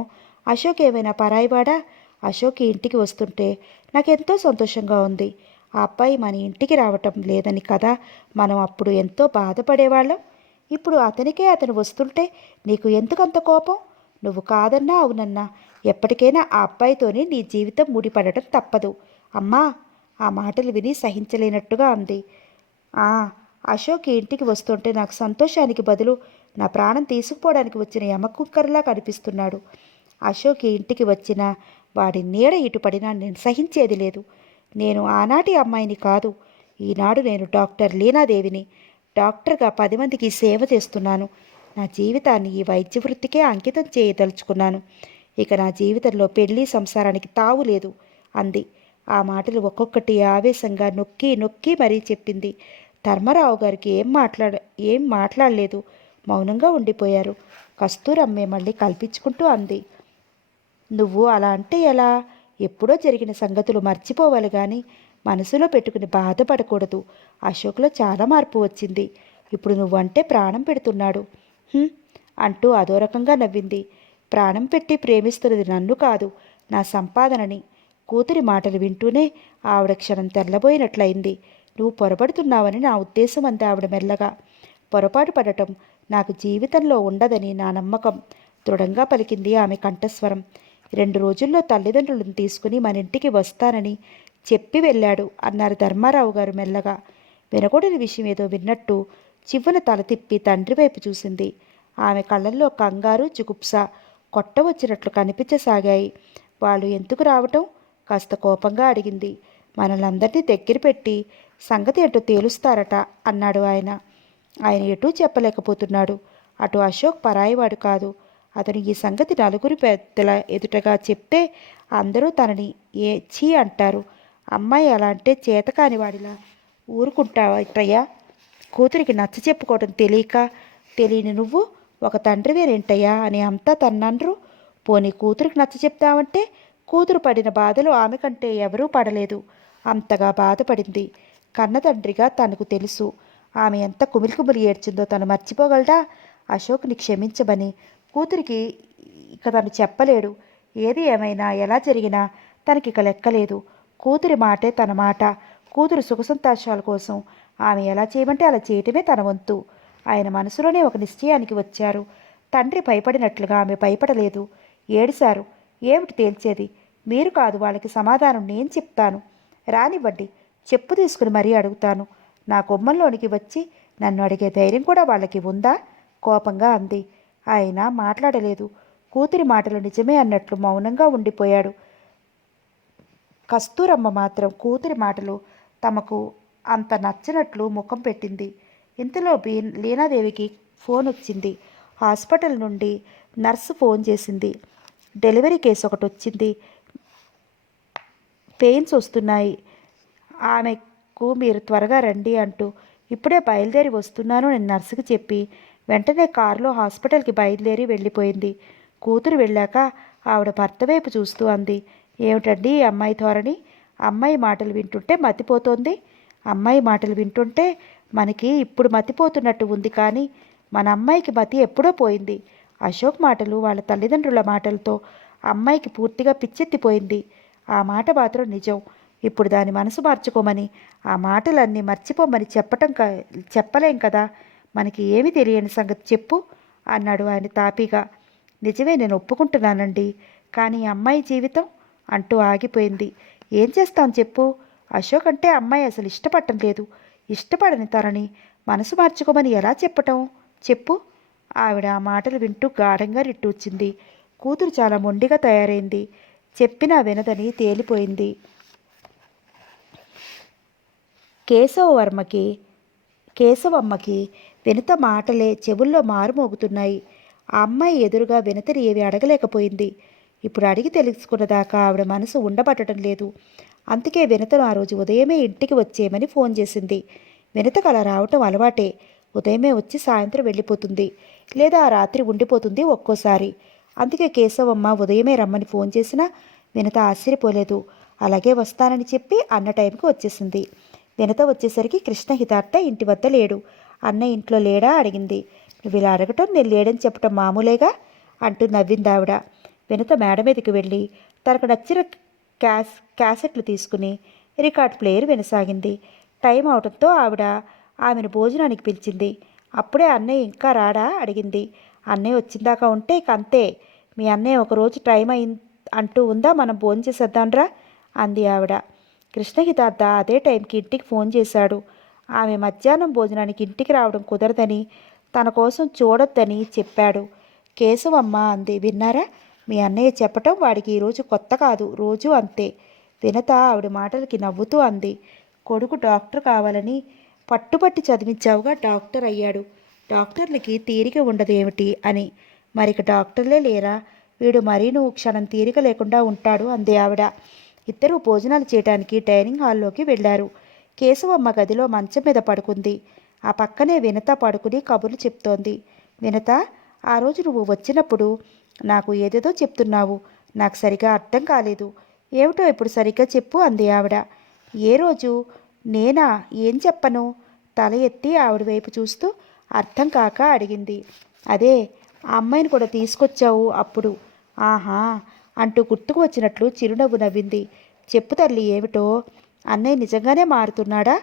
అశోక్ ఏమైనా పరాయివాడా? అశోక్ ఇంటికి వస్తుంటే నాకెంతో సంతోషంగా ఉంది. ఆ అబ్బాయి మన ఇంటికి రావటం లేదని కదా మనం అప్పుడు ఎంతో బాధపడేవాళ్ళం. ఇప్పుడు అతను వస్తుంటే నీకు ఎందుకంత కోపం? నువ్వు కాదన్నా అవునన్నా ఎప్పటికైనా ఆ అబ్బాయితోనే నీ జీవితం ముడిపడటం తప్పదు. అమ్మా! ఆ మాటలు విని సహించలేనట్టుగా అంది. అశోక్ ఇంటికి వస్తుంటే నాకు సంతోషానికి బదులు నా ప్రాణం తీసుకుపోవడానికి వచ్చిన యమకుక్కర్లా కనిపిస్తున్నాడు. అశోక్ ఇంటికి వచ్చిన వాడి నీడ ఇటుపడినా నేను సహించేది లేదు. నేను ఆనాటి అమ్మాయిని కాదు. ఈనాడు నేను డాక్టర్ లీనాదేవిని. డాక్టర్గా 10 మందికి సేవ చేస్తున్నాను. నా జీవితాన్ని ఈ వైద్య వృత్తికే అంకితం చేయదలుచుకున్నాను. ఇక నా జీవితంలో పెళ్లి సంసారానికి తావు లేదు అంది. ఆ మాటలు ఒక్కొక్కటి ఆవేశంగా నొక్కి నొక్కి మరీ చెప్పింది. ధర్మారావు గారికి ఏం మాట్లాడలేదు. మౌనంగా ఉండిపోయారు. కస్తూరమ్మే మళ్ళీ కల్పించుకుంటూ అంది. నువ్వు అలా అంటే ఎలా? ఎప్పుడో జరిగిన సంగతులు మర్చిపోవాలి కానీ మనసులో పెట్టుకుని బాధపడకూడదు. అశోక్లో చాలా మార్పు వచ్చింది. ఇప్పుడు నువ్వంటే ప్రాణం పెడుతున్నాడు అంటూ అదో రకంగా నవ్వింది. ప్రాణం పెట్టి ప్రేమిస్తున్నది నన్ను కాదు, నా సంపాదనని. కూతురి మాటలు వింటూనే ఆవిడ క్షణం తెల్లబోయినట్లయింది. నువ్వు పొరపడుతున్నావని నా ఉద్దేశం అంది ఆవిడ మెల్లగా. పొరపాటు పడటం నాకు జీవితంలో ఉండదని నా నమ్మకం దృఢంగా పలికింది ఆమె కంఠస్వరం. 2 రోజుల్లో తల్లిదండ్రులను తీసుకుని మన ఇంటికి వస్తానని చెప్పి వెళ్ళాడు అన్నారు ధర్మారావు గారు మెల్లగా. వినకూడని విషయం ఏదో విన్నట్టు చివ్వున తల తిప్పి తండ్రి వైపు చూసింది. ఆమె కళ్ళల్లో కంగారు, జుగుప్స కొట్టవచ్చినట్లు కనిపించసాగాయి. వాళ్ళు ఎందుకు రావటం? కాస్త కోపంగా అడిగింది. మనల్నందరినీ దగ్గర పెట్టి సంగతి ఏంటో తేలుస్తారట అన్నాడు ఆయన. ఆయన ఎటూ చెప్పలేకపోతున్నాడు. అటు అశోక్ పరాయివాడు కాదు. అతను ఈ సంగతి నలుగురి పెద్దల ఎదుటగా చెప్తే అందరూ తనని చీ అంటారు. అమ్మాయి అలా అంటే చేతకాని వాడిలా ఊరుకుంటావటయ్యా? కూతురికి నచ్చ చెప్పుకోవడం తెలియని నువ్వు ఒక తండ్రివేరేంటయ్యా అని అంతా తన్నన్రు. పోనీ కూతురికి నచ్చ చెప్తావంటే కూతురు పడిన బాధలు ఆమె కంటే ఎవరూ పడలేదు. అంతగా బాధపడింది. కన్నతండ్రిగా తనకు తెలుసు. ఆమె ఎంత కుమిలి ఏడ్చిందో తను మర్చిపోగలడా? అశోక్ని క్షమించమని కూతురికి ఇక తను చెప్పలేడు. ఏది ఏమైనా ఎలా జరిగినా తనకిక లెక్కలేదు. కూతురి మాటే తన మాట. కూతురు సుఖ సంతోషాల కోసం ఆమె ఎలా చేయమంటే అలా చేయటమే తన వంతు. ఆయన మనసులోనే ఒక నిశ్చయానికి వచ్చారు. తండ్రి భయపడినట్లుగా ఆమె భయపడలేదు. ఏడిశారు. ఏమిటి తేల్చేది? మీరు కాదు, వాళ్ళకి సమాధానం నేను చెప్తాను. రానివ్వండి, చెప్పు తీసుకుని మరీ అడుగుతాను. నా కొమ్మంలోనికి వచ్చి నన్ను అడిగే ధైర్యం కూడా వాళ్ళకి ఉందా? కోపంగా అంది. ఆయన మాట్లాడలేదు. కూతురి మాటలు నిజమే అన్నట్లు మౌనంగా ఉండిపోయాడు. కస్తూరమ్మ మాత్రం కూతురి మాటలు తమకు అంత నచ్చనట్లు ముఖం పెట్టింది. ఇంతలో లీనాదేవికి ఫోన్ వచ్చింది. హాస్పిటల్ నుండి నర్సు ఫోన్ చేసింది. డెలివరీ కేసు ఒకటి వచ్చింది, పెయిన్స్ వస్తున్నాయి, ఆమెకు మీరు త్వరగా రండి అంటూ ఇప్పుడే బయలుదేరి వస్తున్నాను నేను నర్సుకి చెప్పి వెంటనే కారులో హాస్పిటల్కి బయలుదేరి వెళ్ళిపోయింది. కూతురు వెళ్ళాక ఆవిడ భర్త వైపు చూస్తూ అంది, ఏమిటండి ఈ అమ్మాయి ధోరణి? అమ్మాయి మాటలు వింటుంటే మతిపోతోంది. అమ్మాయి మాటలు వింటుంటే మనకి ఇప్పుడు మతిపోతున్నట్టు ఉంది, కానీ మన అమ్మాయికి మతి ఎప్పుడో పోయింది. అశోక్ మాటలు వాళ్ళ తల్లిదండ్రుల మాటలతో అమ్మాయికి పూర్తిగా పిచ్చెత్తిపోయింది. ఆ మాట మాత్రం నిజం. ఇప్పుడు దాని మనసు మార్చుకోమని, ఆ మాటలన్నీ మర్చిపోమని చెప్పలేం కదా. మనకి ఏమి తెలియని సంగతి చెప్పు అన్నాడు ఆయన తాపీగా. నిజమే, నేను ఒప్పుకుంటున్నానండి, కానీ అమ్మాయి జీవితం అంటూ ఆగిపోయింది. ఏం చేస్తాం చెప్పు? అశోక్ అంటే అమ్మాయి అసలు ఇష్టపడటం లేదు. ఇష్టపడని తనని మనసు మార్చుకోమని ఎలా చెప్పటం చెప్పు? ఆవిడ ఆ మాటలు వింటూ గాఢంగా నిట్టూర్చింది. కూతురు చాలా మొండిగా తయారైంది. చెప్పినా వినదని తేలిపోయింది. కేశవమ్మకి వినత మాటలే చెవుల్లో మారుమోగుతున్నాయి. ఆ అమ్మాయి ఎదురుగా వినతని ఏవి అడగలేకపోయింది. ఇప్పుడు అడిగి తెలుసుకున్నదాకా ఆవిడ మనసు ఉండబట్టడం లేదు. అందుకే వినతను ఆ రోజు ఉదయమే ఇంటికి వచ్చేయమని ఫోన్ చేసింది. వినతకు అలా రావటం అలవాటే. ఉదయమే వచ్చి సాయంత్రం వెళ్ళిపోతుంది, లేదా ఆ రాత్రి ఉండిపోతుంది ఒక్కోసారి. అందుకే కేశవమ్మ ఉదయమే రమ్మని ఫోన్ చేసినా వినత ఆశ్చర్యపోలేదు. అలాగే వస్తానని చెప్పి అన్న టైంకి వచ్చేసింది. వినత వచ్చేసరికి కృష్ణహితార్త ఇంటి వద్ద లేడు. అన్న ఇంట్లో లేడా అడిగింది. నువ్వు ఇలా అడగటం నేను లేడని చెప్పటం మామూలేగా అంటూ నవ్విందావిడ. వినత మేడ మీదకి వెళ్ళి తనకు నచ్చిన క్యాసెట్లు తీసుకుని రికార్డ్ ప్లేయర్ వినసాగింది. టైం అవడంతో ఆవిడ ఆమెను భోజనానికి పిలిచింది. అప్పుడే అన్నయ్య ఇంకా రాడా అడిగింది. అన్నయ్య వచ్చిందాకా ఉంటే ఇక అంతే. మీ అన్నయ్య ఒకరోజు టైం అంటూ ఉందా, మనం భోజనం చేసేద్దాంరా అంది ఆవిడ. కృష్ణహితార్థ అదే టైంకి ఇంటికి ఫోన్ చేశాడు. ఆమె మధ్యాహ్నం భోజనానికి ఇంటికి రావడం కుదరదని, తన కోసం చూడొద్దని చెప్పాడు. కేశవమ్మ అంది, విన్నారా? మీ అన్నయ్య చెప్పటం వాడికి ఈరోజు కొత్త కాదు, రోజు అంతే. వినత ఆవిడ మాటలకి నవ్వుతూ అంది, కొడుకు డాక్టర్ కావాలని పట్టుబట్టి చదివించావుగా, డాక్టర్ అయ్యాడు. డాక్టర్లకి తీరిక ఉండదు ఏమిటి అని. మరిక డాక్టర్లే లేరా? వీడు మరీ నువ్వు క్షణం తీరిక లేకుండా ఉంటాడు అంది ఆవిడ. ఇద్దరూ భోజనాలు చేయడానికి డైనింగ్ హాల్లోకి వెళ్లారు. కేశవమ్మ గదిలో మంచం మీద పడుకుంది. ఆ పక్కనే వినత పడుకుని కబుర్లు చెప్తోంది. వినత, ఆ రోజు నువ్వు వచ్చినప్పుడు నాకు ఏదేదో చెప్తున్నావు, నాకు సరిగా అర్థం కాలేదు. ఏమిటో ఇప్పుడు సరిగ్గా చెప్పు అంది ఆవిడ. ఏ రోజు? నేనా? ఏం చెప్పను? తల ఎత్తి ఆవిడ వైపు చూస్తూ అర్థం కాక అడిగింది. అదే, ఆ అమ్మాయిని కూడా తీసుకొచ్చావు అప్పుడు. ఆహా అంటూ గుర్తుకు వచ్చినట్లు చిరునవ్వు నవ్వింది. చెప్పు తల్లి, ఏమిటో? అన్నయ్య నిజంగానే మారుతున్నాడా?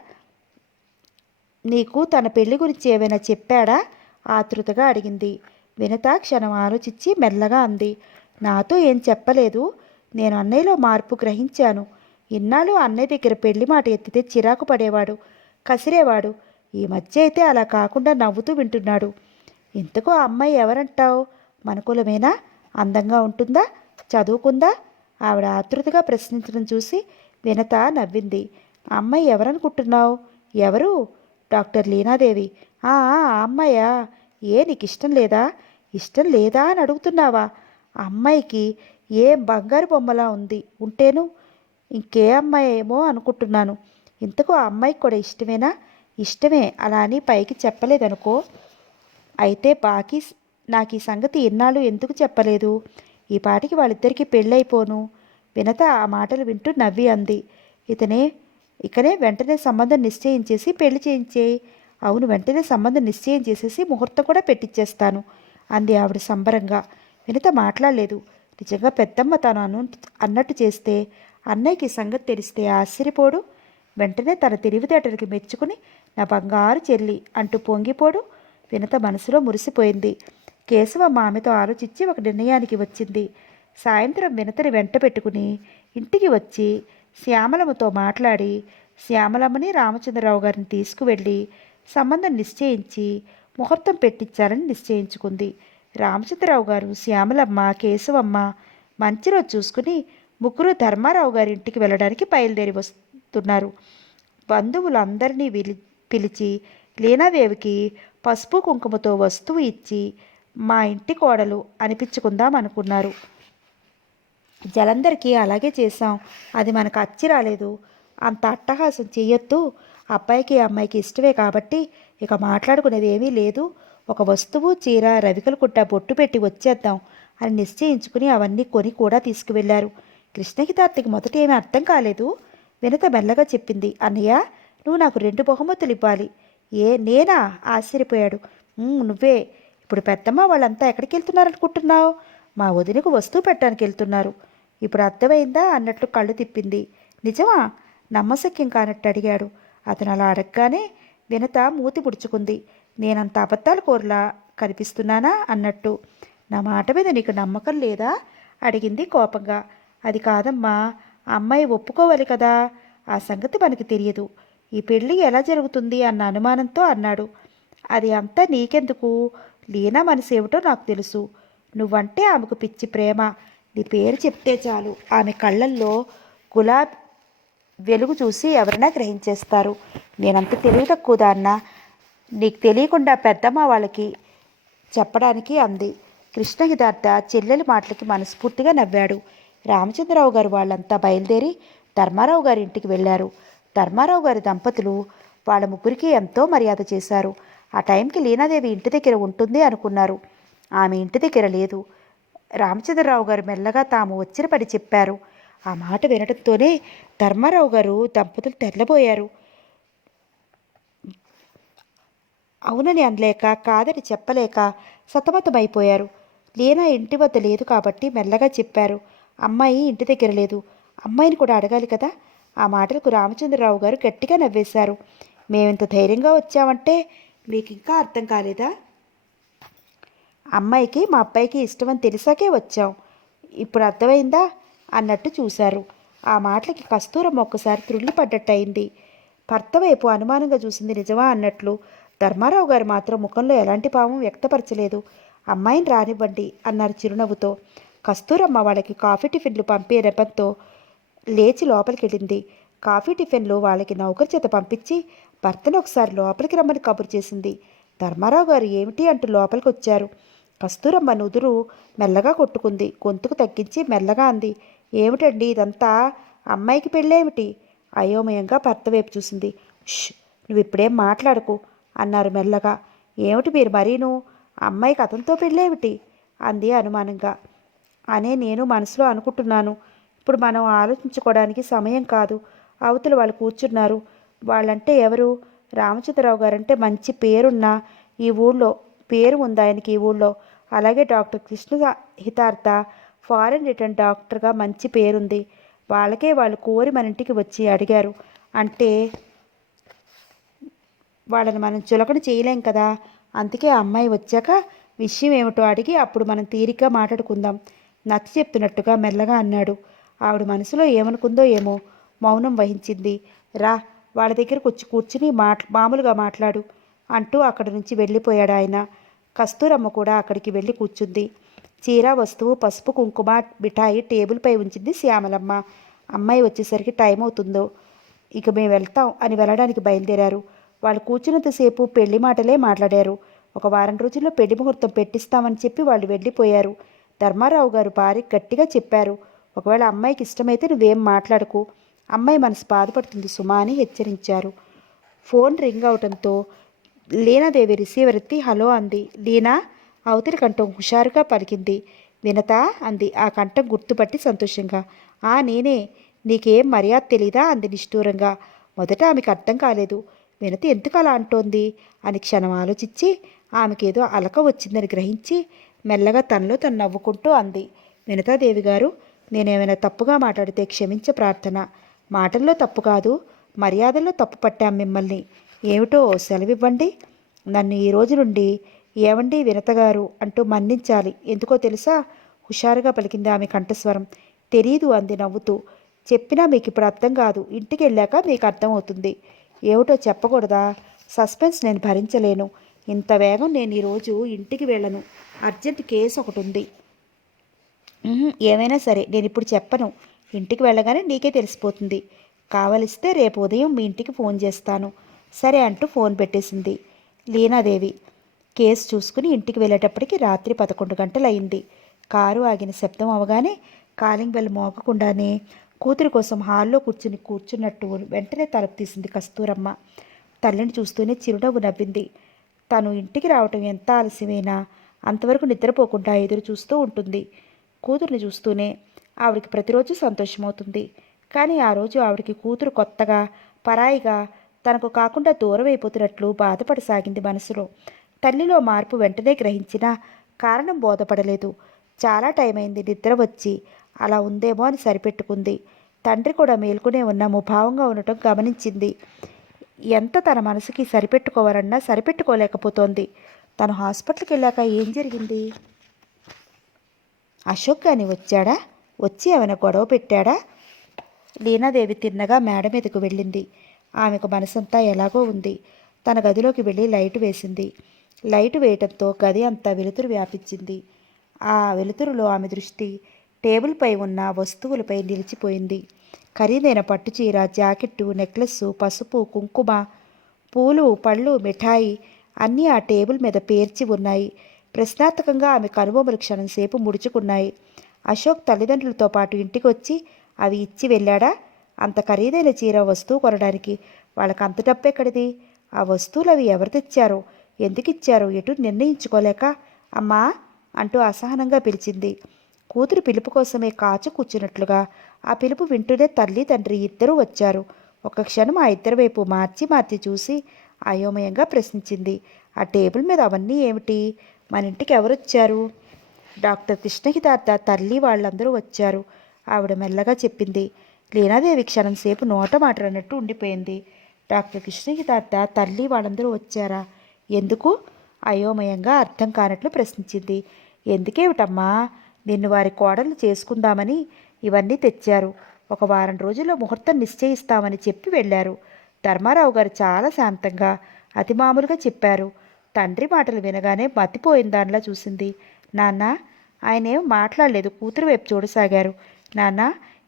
నీకు తన పెళ్లి గురించి ఏమైనా చెప్పాడా? ఆతృతగా అడిగింది. వినత క్షణం ఆలోచించి మెల్లగా అంది, నాతో ఏం చెప్పలేదు. నేను అన్నయ్యలో మార్పు గ్రహించాను. ఇన్నాళ్ళు అన్నయ్య దగ్గర పెళ్లి మాట ఎత్తితే చిరాకు పడేవాడు, కసిరేవాడు. ఈ మధ్య అయితే అలా కాకుండా నవ్వుతూ వింటున్నాడు. ఇంతకు ఆ అమ్మాయి ఎవరంటావు? మన కులమేనా? అందంగా ఉంటుందా? చదువుకుందా? ఆవిడ ఆతృతగా ప్రశ్నించడం చూసి వినత నవ్వింది. ఆ అమ్మాయి ఎవరనుకుంటున్నావు? ఎవరు? డాక్టర్ లీనాదేవి. ఆ అమ్మాయా? ఏ, నీకు ఇష్టం లేదా? ఇష్టం లేదా అని అడుగుతున్నావా? ఆ అమ్మాయికి ఏ బంగారు బొమ్మలా ఉంది. ఉంటేను ఇంకే అమ్మాయి ఏమో అనుకుంటున్నాను. ఇంతకు ఆ అమ్మాయికి కూడా ఇష్టమేనా? ఇష్టమే, అలా అని పైకి చెప్పలేదనుకో. అయితే నాకు ఈ సంగతి ఇన్నాళ్ళు ఎందుకు చెప్పలేదు? ఈ పాటికి వాళ్ళిద్దరికీ పెళ్ళైపోను. వినత ఆ మాటలు వింటూ నవ్వి అంది. ఇకనే వెంటనే సంబంధం నిశ్చయించేసి పెళ్లి చేయించేయి. అవును, వెంటనే సంబంధం నిశ్చయం చేసేసి ముహూర్తం కూడా పెట్టించేస్తాను అంది ఆవిడ సంబరంగా. వినత మాట్లాడలేదు. నిజంగా పెద్దమ్మ తాను అన్నట్టు చేస్తే అన్నయ్యకి సంగతి తెలిస్తే ఆశ్చర్యపోడు? వెంటనే తన తెలివితేటలకి మెచ్చుకుని నా బంగారు చెల్లి అంటూ పొంగిపోడు? వినత మనసులో మురిసిపోయింది. కేశవమ్మ ఆమెతో ఆలోచించి ఒక నిర్ణయానికి వచ్చింది. సాయంత్రం వినతని వెంట పెట్టుకుని ఇంటికి వచ్చి శ్యామలమ్మతో మాట్లాడి శ్యామలమ్మని రామచంద్రరావు గారిని తీసుకువెళ్ళి సంబంధం నిశ్చయించి ముహూర్తం పెట్టించాలని నిశ్చయించుకుంది. రామచంద్రరావు గారు, శ్యామలమ్మ, కేశవమ్మ మంచి రోజు చూసుకుని ముగ్గురు ధర్మారావు గారి ఇంటికి వెళ్ళడానికి బయలుదేరి వస్తున్నారు. బంధువులందరినీ పిలిచి లీనాదేవికి పసుపు కుంకుమతో వస్తువు ఇచ్చి మా ఇంటి కోడలు అనిపించుకుందాం అనుకున్నారు. జలందరికీ అలాగే చేశాం. అది మనకు అచ్చి రాలేదు. అంత అట్టహాసం చెయ్యొద్దు. అబ్బాయికి అమ్మాయికి ఇష్టమే కాబట్టి ఇక మాట్లాడుకునేది ఏమీ లేదు. ఒక వస్తువు, చీర, రవికలు కుట్ట బొట్టు పెట్టి వచ్చేద్దాం అని నిశ్చయించుకుని అవన్నీ కొని కూడా తీసుకువెళ్లారు. కృష్ణహితార్తికి మొదట ఏమీ అర్థం కాలేదు. వినత మెల్లగా చెప్పింది, అన్నయ్య నువ్వు నాకు 2 బహుమతులు ఇవ్వాలి. నేనా? ఆశ్చర్యపోయాడు. నువ్వే. ఇప్పుడు పెద్దమ్మ వాళ్ళంతా ఎక్కడికి వెళ్తున్నారనుకుంటున్నావు? మా వదినకు వస్తువు పెట్టడానికి వెళ్తున్నారు. ఇప్పుడు అర్థమైందా అన్నట్లు కళ్ళు తిప్పింది. నిజమా? నమ్మశక్యం కానట్టు అడిగాడు. అతను అలా అడగగానే వినత మూతి పుడుచుకుంది. నేనంత అబద్ధాలు కోరలా కనిపిస్తున్నానా అన్నట్టు. నా మాట మీద నీకు నమ్మకం లేదా అడిగింది కోపంగా. అది కాదమ్మా, అమ్మాయి ఒప్పుకోవాలి కదా. ఆ సంగతి మనకి తెలియదు. ఈ పెళ్ళి ఎలా జరుగుతుంది అన్న అనుమానంతో అన్నాడు. అది అంతా నీకెందుకు? లీనా మనసు ఏమిటో నాకు తెలుసు. నువ్వంటే ఆమెకు పిచ్చి ప్రేమ. నీ పేరు చెప్తే చాలు ఆమె కళ్ళల్లో గులాబ్ వెలుగు చూసి ఎవరైనా గ్రహించేస్తారు. నేనంత తెలివి తక్కువ దాన్నా? నీకు తెలియకుండా పెద్దమ్మ వాళ్ళకి చెప్పడానికి అంది. కృష్ణహితార్థ చెల్లెలి మాటలకి మనస్ఫూర్తిగా నవ్వాడు. రామచంద్రరావు గారు వాళ్ళంతా బయలుదేరి ధర్మారావు గారి ఇంటికి వెళ్ళారు. ధర్మారావు గారి దంపతులు వాళ్ళ ముగ్గురికి ఎంతో మర్యాద చేశారు. ఆ టైంకి లీనాదేవి ఇంటి దగ్గర ఉంటుంది అనుకున్నారు. ఆమె ఇంటి దగ్గర లేదు. రామచంద్రరావు గారు మెల్లగా తాము వచ్చిన పని చెప్పారు. ఆ మాట వినడంతోనే ధర్మారావు గారు దంపతులు తెల్లబోయారు. అవునని అనలేక, కాదని చెప్పలేక సతమతమైపోయారు. లీనా ఇంటి వద్ద లేదు కాబట్టి మెల్లగా చెప్పారు. అమ్మాయి ఇంటి దగ్గర లేదు. అమ్మాయిని కూడా అడగాలి కదా. ఆ మాటలకు రామచంద్రరావు గారు గట్టిగా నవ్వేశారు. మేమింత ధైర్యంగా వచ్చామంటే మీకు ఇంకా అర్థం కాలేదా? అమ్మాయికి మా అబ్బాయికి ఇష్టమని తెలిసాకే వచ్చాం. ఇప్పుడు అర్థమైందా అన్నట్టు చూశారు. ఆ మాటలకి కస్తూరమ్మ ఒక్కసారి త్రుళ్ళిపడ్డట్టయింది. భర్త వైపు అనుమానంగా చూసింది. నిజమా అన్నట్లు. ధర్మారావు గారు మాత్రం ముఖంలో ఎలాంటి భావం వ్యక్తపరచలేదు. అమ్మాయిని రానివ్వండి అన్నారు చిరునవ్వుతో. కస్తూరమ్మ వాళ్ళకి కాఫీ టిఫిన్లు పంపే నెపంతో లేచి లోపలికి వెళ్ళింది. కాఫీ టిఫిన్లు వాళ్ళకి నౌకరు చేత పంపించి భర్తను ఒకసారి లోపలికి రమ్మని కబురు చేసింది. ధర్మారావు గారు ఏమిటి అంటూ లోపలికి వచ్చారు. కస్తూరమ్మ నుదురు మెల్లగా కొట్టుకుంది. గొంతుకు తగ్గించి మెల్లగా అంది, ఏమిటండి ఇదంతా? అమ్మాయికి పెళ్ళేమిటి? అయోమయంగా భర్త వైపు చూసింది. ష్, నువ్వు ఇప్పుడేం మాట్లాడకు అన్నారు మెల్లగా. ఏమిటి మీరు మరీను? అమ్మాయికి అతనితో పెళ్ళేమిటి అంది అనుమానంగా. అనే నేను మనసులో అనుకుంటున్నాను. ఇప్పుడు మనం ఆలోచించుకోవడానికి సమయం కాదు. అవతల వాళ్ళు కూర్చున్నారు. వాళ్ళంటే ఎవరు? రామచంద్రరావు గారంటే మంచి పేరున్న ఈ ఊళ్ళో పేరు ఉంది ఆయనకి ఈ ఊళ్ళో. అలాగే డాక్టర్ కృష్ణ హితార్థ ఫారెన్ రిటర్న్ డాక్టర్గా మంచి పేరుంది. వాళ్ళకే వాళ్ళు కోరి మన ఇంటికి వచ్చి అడిగారు అంటే వాళ్ళని మనం చులకన చేయలేం కదా. అందుకే ఆ అమ్మాయి వచ్చాక విషయం ఏమిటో అడిగి అప్పుడు మనం తీరిగ్గా మాట్లాడుకుందాం నచ్చ చెప్తున్నట్టుగా మెల్లగా అన్నాడు. ఆవిడ మనసులో ఏమనుకుందో ఏమో మౌనం వహించింది. రా, వాళ్ళ దగ్గరకు వచ్చి కూర్చుని మామూలుగా మాట్లాడు అంటూ అక్కడి నుంచి వెళ్ళిపోయాడు ఆయన. కస్తూరమ్మ కూడా అక్కడికి వెళ్ళి కూర్చుంది. చీర, వస్తువు, పసుపు, కుంకుమ, మిఠాయి టేబుల్పై ఉంచింది శ్యామలమ్మ. అమ్మాయి వచ్చేసరికి టైం అవుతుందో, ఇక మేము వెళ్తాం అని వెళ్ళడానికి బయలుదేరారు. వాళ్ళు కూర్చున్నంతసేపు పెళ్లి మాటలే మాట్లాడారు. ఒక వారం రోజుల్లో పెళ్లి ముహూర్తం పెట్టిస్తామని చెప్పి వాళ్ళు వెళ్ళిపోయారు. ధర్మారావు గారు భార్య గట్టిగా చెప్పారు, ఒకవేళ అమ్మాయికి ఇష్టమైతే నువ్వేం మాట్లాడకు, అమ్మాయి మనసు బాధపడుతుంది సుమా అని హెచ్చరించారు. ఫోన్ రింగ్ అవడంతో లీనాదేవి రిసీవర్ ఎత్తి హలో అంది. లీనా అవతలి కంఠం హుషారుగా పలికింది. వినత అంది ఆ కంఠం గుర్తుపట్టి సంతోషంగా. నేనే. నీకేం మర్యాద తెలీదా అంది నిష్ఠూరంగా. మొదట ఆమెకు అర్థం కాలేదు. వినత ఎందుకు అలా అంటోంది అని క్షణం ఆలోచించి ఆమెకేదో అలక వచ్చిందని గ్రహించి మెల్లగా తనలో తను నవ్వుకుంటూ అంది. వినతాదేవి గారు, నేనేమైనా తప్పుగా మాట్లాడితే క్షమించ ప్రార్థన. మాటల్లో తప్పు కాదు, మర్యాదల్లో తప్పు పట్టాం మిమ్మల్ని. ఏమిటో సెలవివ్వండి. నన్ను ఈ రోజు నుండి ఏవండి వినతగారు అంటూ మన్నించాలి. ఎందుకో తెలుసా? హుషారుగా పలికింది ఆమె కంఠస్వరం. తెలీదు అంది నవ్వుతూ. చెప్పినా మీకు ఇప్పుడు అర్థం కాదు. ఇంటికి వెళ్ళాక మీకు అర్థమవుతుంది. ఏమిటో చెప్పకూడదా? సస్పెన్స్ నేను భరించలేను. ఇంత వేగం నేను ఈరోజు ఇంటికి వెళ్ళను. అర్జెంట్ కేసు ఒకటి ఉంది. ఏమైనా సరే నేను ఇప్పుడు చెప్పను. ఇంటికి వెళ్ళగానే నీకే తెలిసిపోతుంది. కావలిస్తే రేపు ఉదయం మీ ఇంటికి ఫోన్ చేస్తాను. సరే అంటూ ఫోన్ పెట్టేసింది లీనాదేవి. కేసు చూసుకుని ఇంటికి వెళ్ళేటప్పటికి రాత్రి 11 గంటలయింది. కారు ఆగిన శబ్దం అవగానే కాలింగ్ బెల్ మోగకుండానే కూతురి కోసం హాల్లో కూర్చున్నట్టు వెంటనే తలుపు తీసింది కస్తూరమ్మ. తల్లిని చూస్తూనే చిరునవ్వు నవ్వింది. తను ఇంటికి రావటం ఎంత ఆలస్యమైనా అంతవరకు నిద్రపోకుండా ఎదురు చూస్తూ ఉంటుంది. కూతుర్ని చూస్తూనే ఆవిడికి ప్రతిరోజు సంతోషమవుతుంది. కానీ ఆ రోజు ఆవిడికి కూతురు కొత్తగా, పరాయిగా, తనకు కాకుండా దూరం అయిపోతున్నట్లు బాధపడసాగింది మనసులో. తల్లిలో మార్పు వెంటనే గ్రహించినా కారణం బోధపడలేదు. చాలా టైం అయింది నిద్ర వచ్చి, అలా ఉందేమో అని సరిపెట్టుకుంది. తండ్రి కూడా మేల్కొనే ఉన్న ముభావంగా ఉండటం గమనించింది. ఎంత తన మనసుకి సరిపెట్టుకోవాలన్నా సరిపెట్టుకోలేకపోతోంది. తను హాస్పిటల్కి వెళ్ళాక ఏం జరిగింది? అశోక్ గాని వచ్చాడా? వచ్చి ఏమైనా గొడవ పెట్టాడా? లీనాదేవి తిన్నగా మేడ మీదకు వెళ్ళింది. ఆమెకు మనసంతా ఎలాగో ఉంది. తన గదిలోకి వెళ్ళి లైటు వేసింది. లైటు వేయటంతో గది అంతా వెలుతురు వ్యాపించింది. ఆ వెలుతురులో ఆమె దృష్టి టేబుల్పై ఉన్న వస్తువులపై నిలిచిపోయింది. ఖరీదైన పట్టుచీర, జాకెట్టు, నెక్లెస్సు, పసుపు, కుంకుమ, పూలు, పళ్ళు, మిఠాయి అన్నీ ఆ టేబుల్ మీద పేర్చి ఉన్నాయి. ప్రశ్నార్థకంగా ఆమె కనుబొమ్మలు క్షణంసేపు ముడుచుకున్నాయి. అశోక్ తల్లిదండ్రులతో పాటు ఇంటికి వచ్చి అవి ఇచ్చి వెళ్ళాడా? అంత ఖరీదైన చీర వస్తువు కొనడానికి వాళ్ళకి అంత డబ్బెక్కడిది? ఆ వస్తువులు అవి ఎవరు తెచ్చారో, ఎందుకు ఇచ్చారో ఎటు నిర్ణయించుకోలేక అమ్మా అంటూ అసహనంగా పిలిచింది. కూతురు పిలుపు కోసమే కాచు కూర్చున్నట్లుగా ఆ పిలుపు వింటూనే తల్లి తండ్రి ఇద్దరూ వచ్చారు. ఒక్క క్షణం ఆ ఇద్దరి వైపు మార్చి మార్చి చూసి అయోమయంగా ప్రశ్నించింది. ఆ టేబుల్ మీద అవన్నీ ఏమిటి? మన ఇంటికి ఎవరొచ్చారు? డాక్టర్ కృష్ణహితార్థ తల్లి వాళ్ళందరూ వచ్చారు. ఆవిడ మెల్లగా చెప్పింది. లీనాదేవి క్షణంసేపు నోట మాట్లాడినట్టు ఉండిపోయింది. డాక్టర్ కృష్ణహితార్థ తల్లి వాళ్ళందరూ వచ్చారా? ఎందుకు? అయోమయంగా అర్థం కానట్లు ప్రశ్నించింది. ఎందుకేమిటమ్మా? నిన్ను వారి కోడలు చేసుకుందామని ఇవన్నీ తెచ్చారు. ఒక వారం రోజుల్లో ముహూర్తం నిశ్చయిస్తామని చెప్పి వెళ్ళారు. ధర్మారావు గారు చాలా శాంతంగా, అతి మామూలుగా చెప్పారు. తండ్రి మాటలు వినగానే మతిపోయిన దానిలా చూసింది. నాన్న, ఆయన ఏం మాట్లాడలేదు. కూతురు వైపు చూడసాగారు. నాన్న,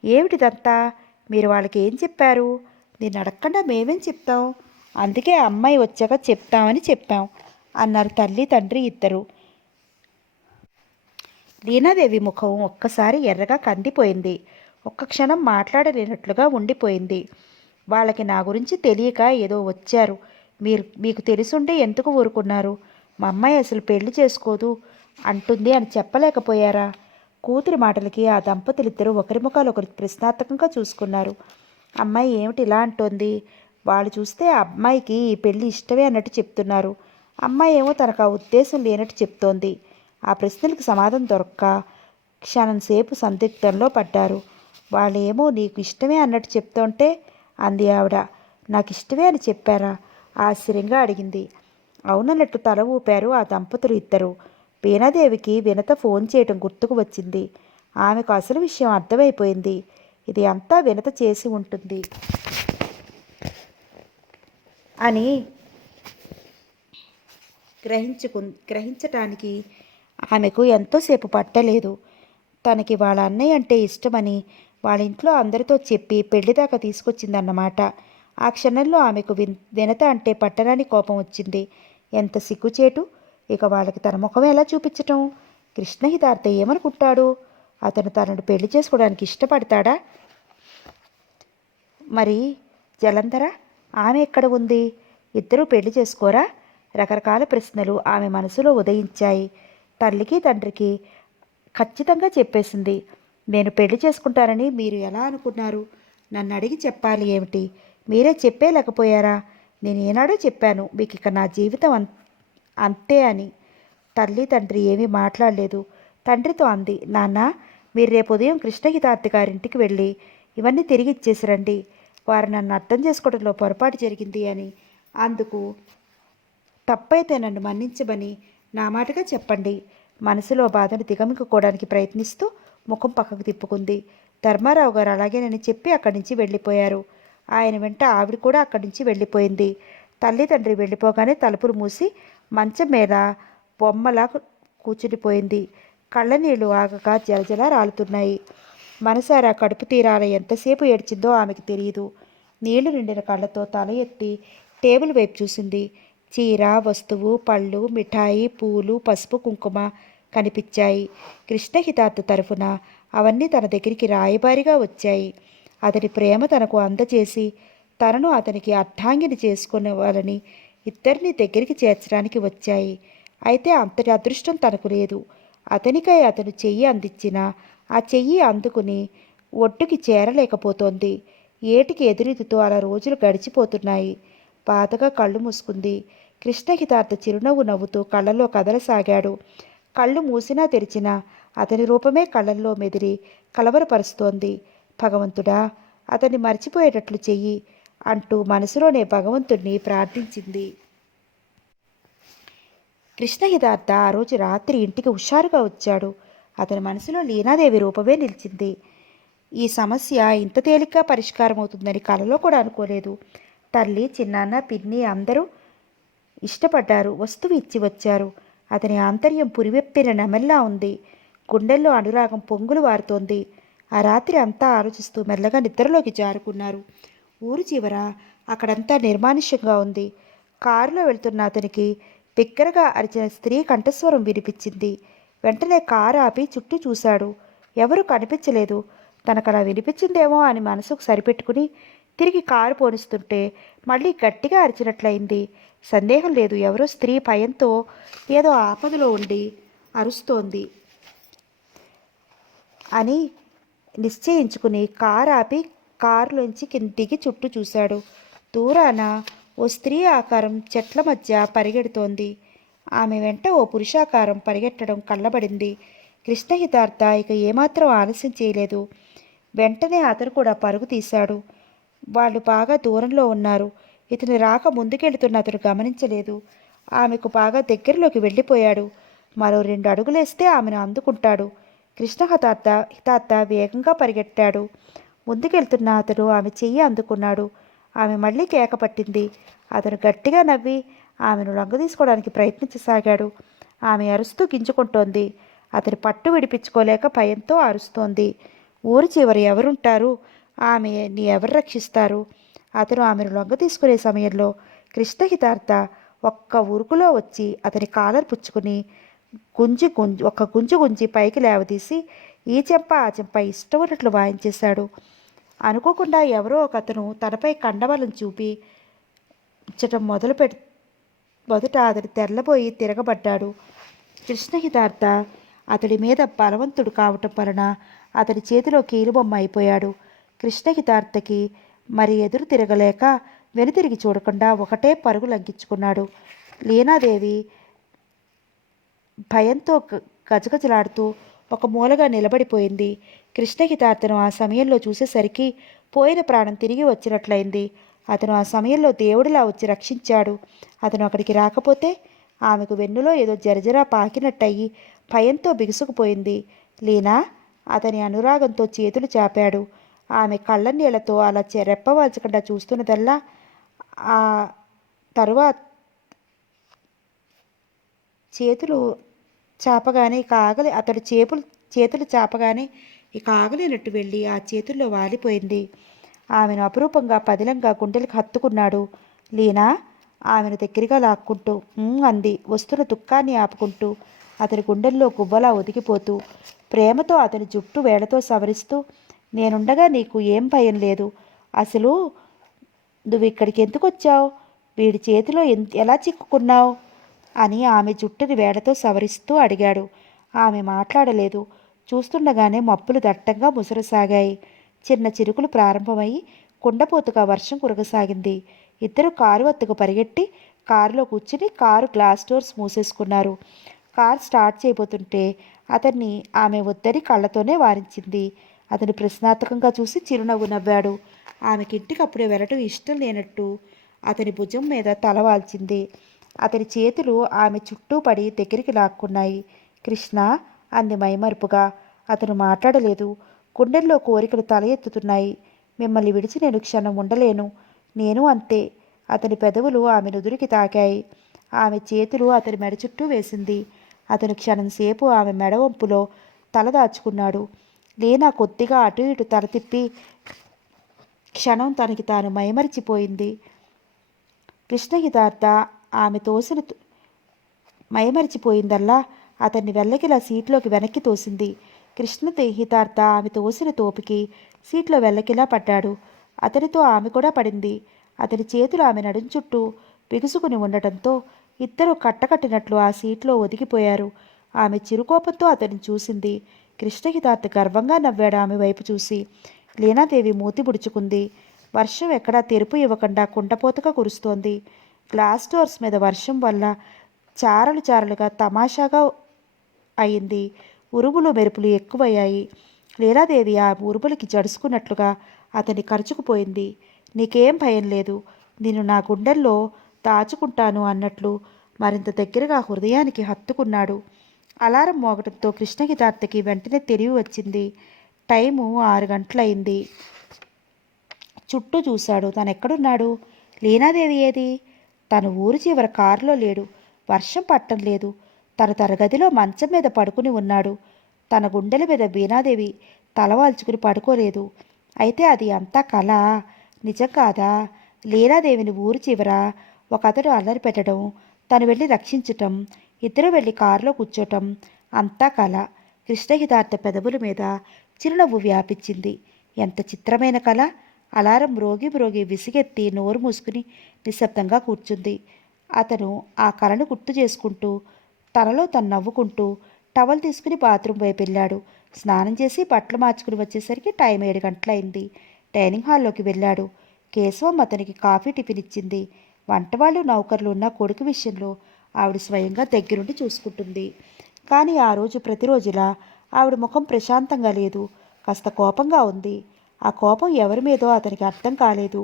ఏమిటిదంతా? మీరు వాళ్ళకి ఏం చెప్పారు? నేను అడగకుండా మేమేం చెప్తాం? అందుకే ఆ అమ్మాయి వచ్చాక చెప్తామని చెప్పాం అన్నారు తల్లి తండ్రి ఇద్దరు. లీనాదేవి ముఖం ఒక్కసారి ఎర్రగా కందిపోయింది. ఒక్క క్షణం మాట్లాడలేనట్లుగా ఉండిపోయింది. వాళ్ళకి నా గురించి తెలియక ఏదో వచ్చారు. మీకు తెలుసుంటే ఎందుకు ఊరుకున్నారు? మా అమ్మాయి అసలు పెళ్లి చేసుకోదు అంటుంది అని చెప్పలేకపోయారా? కూతురి మాటలకి ఆ దంపతులిద్దరూ ఒకరి ముఖాలు ఒకరు ప్రశ్నార్థకంగా చూసుకున్నారు. అమ్మాయి ఏమిటి ఇలా అంటోంది? వాళ్ళు చూస్తే ఆ అమ్మాయికి ఈ పెళ్లి ఇష్టమే అన్నట్టు చెప్తున్నారు. అమ్మాయి ఏమో తనకు ఆ ఉద్దేశం లేనట్టు చెప్తోంది. ఆ ప్రశ్నలకు సమాధానం దొరక్క క్షణంసేపు సందిగ్ధంలో పడ్డారు. వాళ్ళేమో నీకు ఇష్టమే అన్నట్టు చెప్తుంటే అంది ఆవిడ. నాకు ఇష్టమే అని చెప్పారా? ఆశ్చర్యంగా అడిగింది. అవునన్నట్టు తల ఊపారు ఆ దంపతులు ఇద్దరు. వీణాదేవికి వినత ఫోన్ చేయటం గుర్తుకు వచ్చింది. ఆమెకు అసలు విషయం అర్థమైపోయింది. ఇది అంతా వినత చేసి ఉంటుంది అని గ్రహించటానికి ఆమెకు ఎంతోసేపు పట్టలేదు. తనకి వాళ్ళ అన్నయ్య అంటే ఇష్టమని వాళ్ళ ఇంట్లో అందరితో చెప్పి పెళ్లిదాకా తీసుకొచ్చిందన్నమాట. ఆ క్షణంలో ఆమెకు వినత అంటే పట్టరాని కోపం వచ్చింది. ఎంత సిగ్గుచేటు! ఇక వాళ్ళకి తన ముఖం ఎలా చూపించటం? కృష్ణహితార్థ ఏమనుకుంటాడు? అతను తనను పెళ్లి చేసుకోవడానికి ఇష్టపడతాడా? మరి జలంధర, ఆమె ఎక్కడ ఉంది? ఇద్దరూ పెళ్లి చేసుకోరా? రకరకాల ప్రశ్నలు ఆమె మనసులో ఉదయించాయి. తల్లికి తండ్రికి ఖచ్చితంగా చెప్పేసింది. నేను పెళ్లి చేసుకుంటానని మీరు ఎలా అనుకున్నారు? నన్ను అడిగి చెప్పాలి ఏమిటి? మీరే చెప్పేలేకపోయారా? నేను ఏనాడో చెప్పాను మీకు ఇక నా జీవితం అంతే అని. తల్లి తండ్రి ఏమీ మాట్లాడలేదు. తండ్రితో అంది. నాన్న, మీరు రేపు ఉదయం కృష్ణహితార్థ గారింటికి వెళ్ళి ఇవన్నీ తిరిగి ఇచ్చేసి రండి. వారు నన్ను అర్థం చేసుకోవడంలో పొరపాటు జరిగింది అని అందుకు తప్పైతే నన్ను మన్నించమని నా మాటగా చెప్పండి. మనసులో బాధను దిగమింగుకోవడానికి ప్రయత్నిస్తూ ముఖం పక్కకు తిప్పుకుంది. ధర్మారావు గారు అలాగేనని చెప్పి అక్కడి నుంచి వెళ్ళిపోయారు. ఆయన వెంట ఆవిడ కూడా అక్కడి నుంచి వెళ్ళిపోయింది. తల్లిదండ్రి వెళ్ళిపోగానే తలుపులు మూసి మంచం మీద బొమ్మలా కూర్చునిపోయింది. కళ్ళనీళ్లు ఆగక జలజల రాలుతున్నాయి. మనసారా కడుపు తీరాల ఎంతసేపు ఏడ్చిందో ఆమెకు తెలియదు. నీళ్లు నిండిన కళ్ళతో తల ఎత్తి టేబుల్ వైపు చూసింది. చీర, వస్తువు, పళ్ళు, మిఠాయి, పూలు, పసుపు, కుంకుమ కనిపించాయి. కృష్ణహితార్థ తరఫున అవన్నీ తన దగ్గరికి రాయబారిగా వచ్చాయి. అతని ప్రేమ తనకు అందజేసి తనను అతనికి అర్ధాంగిని చేసుకునేవాళ్ళని ఇద్దరిని దగ్గరికి చేర్చడానికి వచ్చాయి. అయితే అంతటి అదృష్టం తనకు లేదు. అతనికై అతను చెయ్యి అందించినా ఆ చెయ్యి అందుకుని ఒడ్డుకి చేరలేకపోతోంది. ఏటికి ఎదురీదుతో అలా రోజులు గడిచిపోతున్నాయి. బాధగా కళ్ళు మూసుకుంది. కృష్ణహితార్థ చిరునవ్వు నవ్వుతూ కళ్ళలో కదలసాగాడు. కళ్ళు మూసినా తెరిచినా అతని రూపమే కళ్ళల్లో మెదిరి కలవరపరుస్తోంది. భగవంతుడా, అతన్ని మర్చిపోయేటట్లు చెయ్యి అంటూ మనసులోనే భగవంతుణ్ణి ప్రార్థించింది. కృష్ణహితార్థ ఆ రోజు రాత్రి ఇంటికి హుషారుగా వచ్చాడు. అతని మనసులో లీనాదేవి రూపమే నిలిచింది. ఈ సమస్య ఇంత తేలిగ్గా పరిష్కారం అవుతుందని కలలో కూడా అనుకోలేదు. తల్లి, చిన్నాన్న, పిన్ని అందరూ ఇష్టపడ్డారు. వస్తువు ఇచ్చి వచ్చారు. అతని ఆంతర్యం పురివెప్పిన నెమల్లా ఉంది. గుండెల్లో అనురాగం పొంగులు వారుతోంది. ఆ రాత్రి అంతా ఆలోచిస్తూ మెల్లగా నిద్రలోకి జారుకున్నారు. ఊరు చివర అక్కడంతా నిర్మానుష్యంగా ఉంది. కారులో వెళ్తున్న అతనికి బిగ్గరగా అరిచిన స్త్రీ కంఠస్వరం వినిపించింది. వెంటనే కారు ఆపి చుట్టూ చూశాడు. ఎవరూ కనిపించలేదు. తనకలా వినిపించిందేమో అని మనసుకు సరిపెట్టుకుని తిరిగి కారు పోనిస్తుంటే మళ్ళీ గట్టిగా అరిచినట్లయింది. సందేహం లేదు, ఎవరో స్త్రీ భయంతో ఏదో ఆపదలో ఉండి అరుస్తోంది అని నిశ్చయించుకుని కారు ఆపి కారులోంచి దిగి చుట్టూ చూశాడు. దూరాన ఓ స్త్రీ ఆకారం చెట్ల మధ్య పరిగెడుతోంది. ఆమె వెంట ఓ పురుషాకారం పరిగెట్టడం కళ్ళబడింది. కృష్ణహితార్థ ఇక ఏమాత్రం ఆలస్యం చేయలేదు. వెంటనే అతను కూడా పరుగు తీశాడు. వాళ్ళు బాగా దూరంలో ఉన్నారు. ఇతని రాక ముందుకెళ్తున్న అతను గమనించలేదు. ఆమెకు బాగా దగ్గరలోకి వెళ్ళిపోయాడు. మరో 2 అడుగులేస్తే ఆమెను అందుకుంటాడు. హితార్థ వేగంగా పరిగెట్టాడు. ముందుకెళ్తున్న అతను ఆమె చెయ్యి అందుకున్నాడు. ఆమె మళ్ళీ కేక పట్టింది. అతను గట్టిగా నవ్వి ఆమెను లొంగదీసుకోవడానికి ప్రయత్నించసాగాడు. ఆమె అరుస్తూ గింజుకుంటోంది. అతని పట్టు విడిపించుకోలేక భయంతో అరుస్తోంది. ఊరి చివర ఎవరుంటారు? ఆమెని ఎవరు రక్షిస్తారు? అతను ఆమెను లొంగ తీసుకునే సమయంలో కృష్ణహితార్థ ఒక్క ఉరుకులో వచ్చి అతని కాలర్ పుచ్చుకుని గుంజు గుంజి పైకి లేవదీసి ఈ చెంప ఆ చెంప ఇష్టం ఉన్నట్లు వాయించేశాడు. అనుకోకుండా ఎవరో ఒక అతను తనపై కండబలం చూపి ఇచ్చటం మొదట అతడు తెల్లబోయి తిరగబడ్డాడు. కృష్ణహితార్థ అతడి మీద బలవంతుడు కావటం వలన అతడి చేతిలో కీలుబొమ్మ అయిపోయాడు. కృష్ణహితార్థకి మరి ఎదురు తిరగలేక వెనుతిరిగి చూడకుండా ఒకటే పరుగు లంఘించుకున్నాడు. లీనాదేవి భయంతో గజగజలాడుతూ ఒక మూలగా నిలబడిపోయింది. కృష్ణహితార్థను ఆ సమయంలో చూసేసరికి పోయిన ప్రాణం తిరిగి వచ్చినట్లయింది. అతను ఆ సమయంలో దేవుడిలా వచ్చి రక్షించాడు. అతను అక్కడికి రాకపోతే ఆమెకు వెన్నులో ఏదో జరజరా పాకినట్టయి భయంతో బిగుసుకుపోయింది. లీనా అతని అనురాగంతో చేతులు చాపాడు. ఆమె కళ్ళనీళ్లతో అలా రెప్పవాల్చకుండా చూస్తున్నదల్లా ఆ తరువాత చేతులు చాపగానే ఇక అతడు చేతులు చాపగానే ఇక ఆగలేనట్టు వెళ్ళి ఆ చేతుల్లో వాలిపోయింది. ఆమెను అపురూపంగా పదిలంగా గుండెలకు హత్తుకున్నాడు. లీనా ఆమెను దగ్గరగా లాక్కుంటూ అంది వస్తున్న దుఃఖాన్ని ఆపుకుంటూ. అతని గుండెల్లో గువ్వలా ఒదిగిపోతూ ప్రేమతో అతని జుట్టు వేళ్లతో సవరిస్తూ, నేనుండగా నీకు ఏం భయం లేదు. అసలు నువ్వు ఇక్కడికి ఎందుకు వచ్చావు? వీడి చేతిలో ఎలా చిక్కుకున్నావు అని ఆమె జుట్టుని వేళ్లతో సవరిస్తూ అడిగాడు. ఆమె మాట్లాడలేదు. చూస్తుండగానే మబ్బులు దట్టంగా ముసరసాగాయి. చిన్న చిరుకులు ప్రారంభమై కుండపోతుగా వర్షం కురగసాగింది. ఇద్దరు కారు వద్దకు పరిగెట్టి కారులో కూర్చుని కారు గ్లాస్ డోర్స్ మూసేసుకున్నారు. కారు స్టార్ట్ చేయబోతుంటే అతన్ని ఆమె వద్దని కళ్ళతోనే వారించింది. అతను ప్రశ్నార్థకంగా చూసి చిరునవ్వు నవ్వాడు. ఆమెకింటికి అప్పుడే వెళ్ళటం ఇష్టం లేనట్టు అతని భుజం మీద తల వాల్చింది. అతని చేతులు ఆమె చుట్టూ పడి దగ్గరికి లాక్కున్నాయి. కృష్ణ అంది మైమరుపుగా. అతను మాట్లాడలేదు. గుండెల్లో కోరికలు తల ఎత్తుతున్నాయి. మిమ్మల్ని విడిచి నేను క్షణం ఉండలేను. నేను అంతే. అతని పెదవులు ఆమె నుదురికి తాకాయి. ఆమె చేతులు అతని మెడ చుట్టూ వేసింది. అతను క్షణంసేపు ఆమె మెడ వంపులో తల దాచుకున్నాడు. లేనా కొద్దిగా అటు ఇటు తల తిప్పి క్షణం తనకి తాను మైమరిచిపోయింది. కృష్ణహితార్థ ఆమె తోసిన మైమరిచిపోయిందల్లా అతన్ని వెల్లకిలా సీట్లోకి వెనక్కి తోసింది. కృష్ణహితార్థ ఆమె తోసిన తోపికి సీట్లో వెల్లకిలా పడ్డాడు. అతనితో ఆమె కూడా పడింది. అతని చేతులు ఆమె నడుం చుట్టూ బిగుసుకుని ఉండటంతో ఇద్దరు కట్టకట్టినట్లు ఆ సీట్లో ఒదిగిపోయారు. ఆమె చిరుకోపంతో అతన్ని చూసింది. కృష్ణహితార్థ గర్వంగా నవ్వాడు ఆమె వైపు చూసి. లీనాదేవి మూతి పుడుచుకుంది. వర్షం ఎక్కడా తెరుపు ఇవ్వకుండా కుండపోతగా కురుస్తోంది. గ్లాస్ డోర్స్ మీద వర్షం వల్ల చారలు చారలుగా తమాషాగా అయింది. ఉరుములు మెరుపులు ఎక్కువయ్యాయి. లీలాదేవి ఆ ఉరుములకి జడుసుకున్నట్లుగా అతన్ని కరుచుకుపోయింది. నీకేం భయం లేదు, నిన్ను నా గుండెల్లో దాచుకుంటాను అన్నట్లు మరింత దగ్గరగా హృదయానికి హత్తుకున్నాడు. అలారం మోగటంతో కృష్ణహితార్థకి వెంటనే తెలివి వచ్చింది. టైము 6 గంటలయింది. చుట్టూ చూశాడు. తనెక్కడున్నాడు? లీనాదేవి ఏది? తను ఊరు చివర కారులో లేడు. వర్షం పట్టం లేదు. తన గదిలో మంచం మీద పడుకుని ఉన్నాడు. తన గుండెల మీద వీణాదేవి తలవాల్చుకుని పడుకోలేదు. అయితే అది అంతా కళ, నిజం కాదా? లీనాదేవిని ఊరు చివర ఒకతడు అల్లరి పెట్టడం, తను వెళ్ళి రక్షించటం, ఇద్దరు వెళ్ళి కారులో కూర్చోటం అంతా కళ. కృష్ణహితార్థ పెదవుల మీద చిరునవ్వు వ్యాపించింది. ఎంత చిత్రమైన కళ! అలారం మ్రోగి విసిగెత్తి నోరు మూసుకుని నిశ్శబ్దంగా కూర్చుంది. అతను ఆ కళను గుర్తు చేసుకుంటూ తనలో తను నవ్వుకుంటూ టవల్ తీసుకుని బాత్రూమ్ వైపు వెళ్ళాడు. స్నానం చేసి బట్టలు మార్చుకుని వచ్చేసరికి టైం 7 గంటలైంది. డైనింగ్ హాల్లోకి వెళ్ళాడు. కేశవం అతనికి కాఫీ టిఫిన్ ఇచ్చింది. వంటవాళ్ళు నౌకర్లు ఉన్న కొడుకు విషయంలో ఆవిడ స్వయంగా దగ్గరుండి చూసుకుంటుంది. కానీ ఆ రోజు ప్రతిరోజులా ఆవిడ ముఖం ప్రశాంతంగా లేదు. కాస్త కోపంగా ఉంది. ఆ కోపం ఎవరి మీదో అతనికి అర్థం కాలేదు.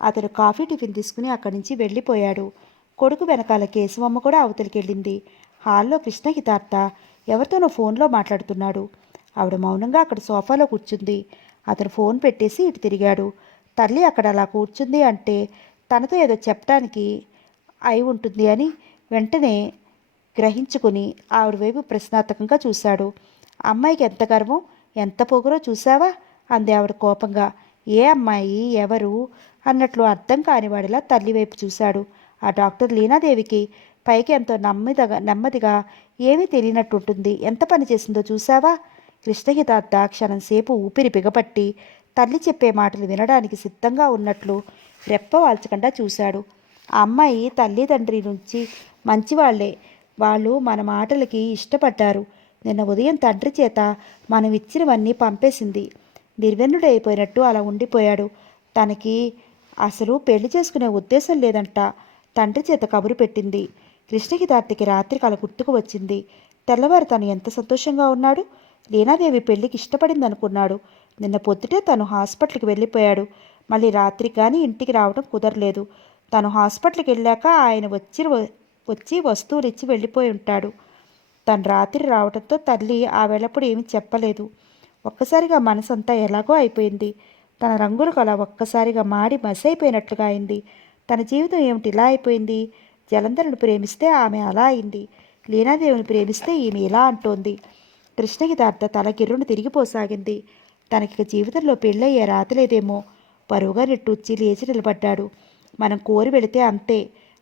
అతను కాఫీ టిఫిన్ తీసుకుని అక్కడి నుంచి వెళ్ళిపోయాడు. కొడుకు వెనకాల కేశవమ్మ కూడా అవతలికి వెళ్ళింది. హాల్లో కృష్ణహితార్థ ఎవరితోనో ఫోన్లో మాట్లాడుతున్నాడు. ఆవిడ మౌనంగా అక్కడ సోఫాలో కూర్చుంది. అతను ఫోన్ పెట్టేసి ఇటు తిరిగాడు. తల్లి అక్కడ అలా కూర్చుంది అంటే తనతో ఏదో చెప్పడానికి అయి ఉంటుంది అని వెంటనే గ్రహించుకుని ఆవిడ వైపు ప్రశ్నార్థకంగా చూశాడు. అమ్మాయికి ఎంత గర్వం, ఎంత పొగరో చూసావా? అంది ఆవిడ కోపంగా. ఏ అమ్మాయి, ఎవరు అన్నట్లు అర్థం కానివాడిలా తల్లి వైపు చూశాడు. ఆ డాక్టర్ లీనాదేవికి పైకి ఎంతో నెమ్మదిగా ఏమీ తెలియనట్టుంటుంది. ఎంత పని చేసిందో చూసావా? కృష్ణహితార్థ క్షణంసేపు ఊపిరి బిగపట్టి తల్లి చెప్పే మాటలు వినడానికి సిద్ధంగా ఉన్నట్లు రెప్ప వాల్చకుండా చూశాడు. ఆ అమ్మాయి తల్లిదండ్రి నుంచి మంచివాళ్లే. వాళ్ళు మన మాటలకి ఇష్టపడ్డారు. నిన్న ఉదయం తండ్రి చేత మనం ఇచ్చినవన్నీ పంపేసింది. నిర్వెన్నుడైపోయినట్టు అలా ఉండిపోయాడు. తనకి అసలు పెళ్లి చేసుకునే ఉద్దేశం లేదంట. తండ్రి చేత కబురు పెట్టింది. కృష్ణహితార్థకి రాత్రికి అలా గుర్తుకు వచ్చింది. తెల్లవారు తను ఎంత సంతోషంగా ఉన్నాడు. లీనాదేవి పెళ్లికి ఇష్టపడింది అనుకున్నాడు. నిన్న పొద్దుటే తను హాస్పిటల్కి వెళ్ళిపోయాడు. మళ్ళీ రాత్రికి కానీ ఇంటికి రావడం కుదరలేదు. తను హాస్పిటల్కి వెళ్ళాక ఆయన వచ్చి వస్తువులు ఇచ్చి వెళ్ళిపోయి ఉంటాడు. తను రాత్రి రావడంతో తల్లి ఆ వేళప్పుడు ఏమీ చెప్పలేదు. ఒక్కసారిగా మనసంతా ఎలాగో అయిపోయింది. తన రంగులు అలా ఒక్కసారిగా మాడి మసైపోయినట్లుగా అయింది. తన జీవితం ఏమిటి ఇలా అయిపోయింది? జలంధరుని ప్రేమిస్తే ఆమె అలా అయింది. లీనాదేవిని ప్రేమిస్తే ఈమె ఇలా అంటోంది. కృష్ణహితార్థ తల గిర్రును తిరిగిపోసాగింది. తనకి జీవితంలో పెళ్ళయ్యే రాతలేదేమో. బరువుగా నెట్టూర్చి లేచి నిలబడ్డాడు. మనం కోరి వెళితే అంతే.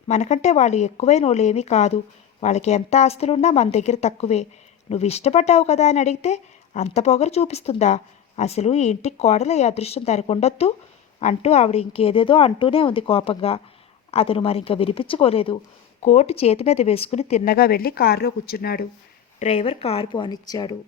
మనకంటే వాళ్ళు ఎక్కువైన ఏమీ కాదు. వాళ్ళకి ఎంత ఆస్తులున్నా మన దగ్గర తక్కువే. నువ్వు ఇష్టపడ్డావు కదా అని అడిగితే అంత పొగరు చూపిస్తుందా? అసలు ఈ ఇంటికి కోడలయ్యే అదృష్టం దానికి ఉండొద్దు అంటూ ఆవిడ ఇంకేదేదో అంటూనే ఉంది కోపంగా. అతను మరింక వినిపించుకోలేదు. కోటు చేతి మీద వేసుకుని తిన్నగా వెళ్ళి కారులో కూర్చున్నాడు. Driver car పోనిచ్చాడు.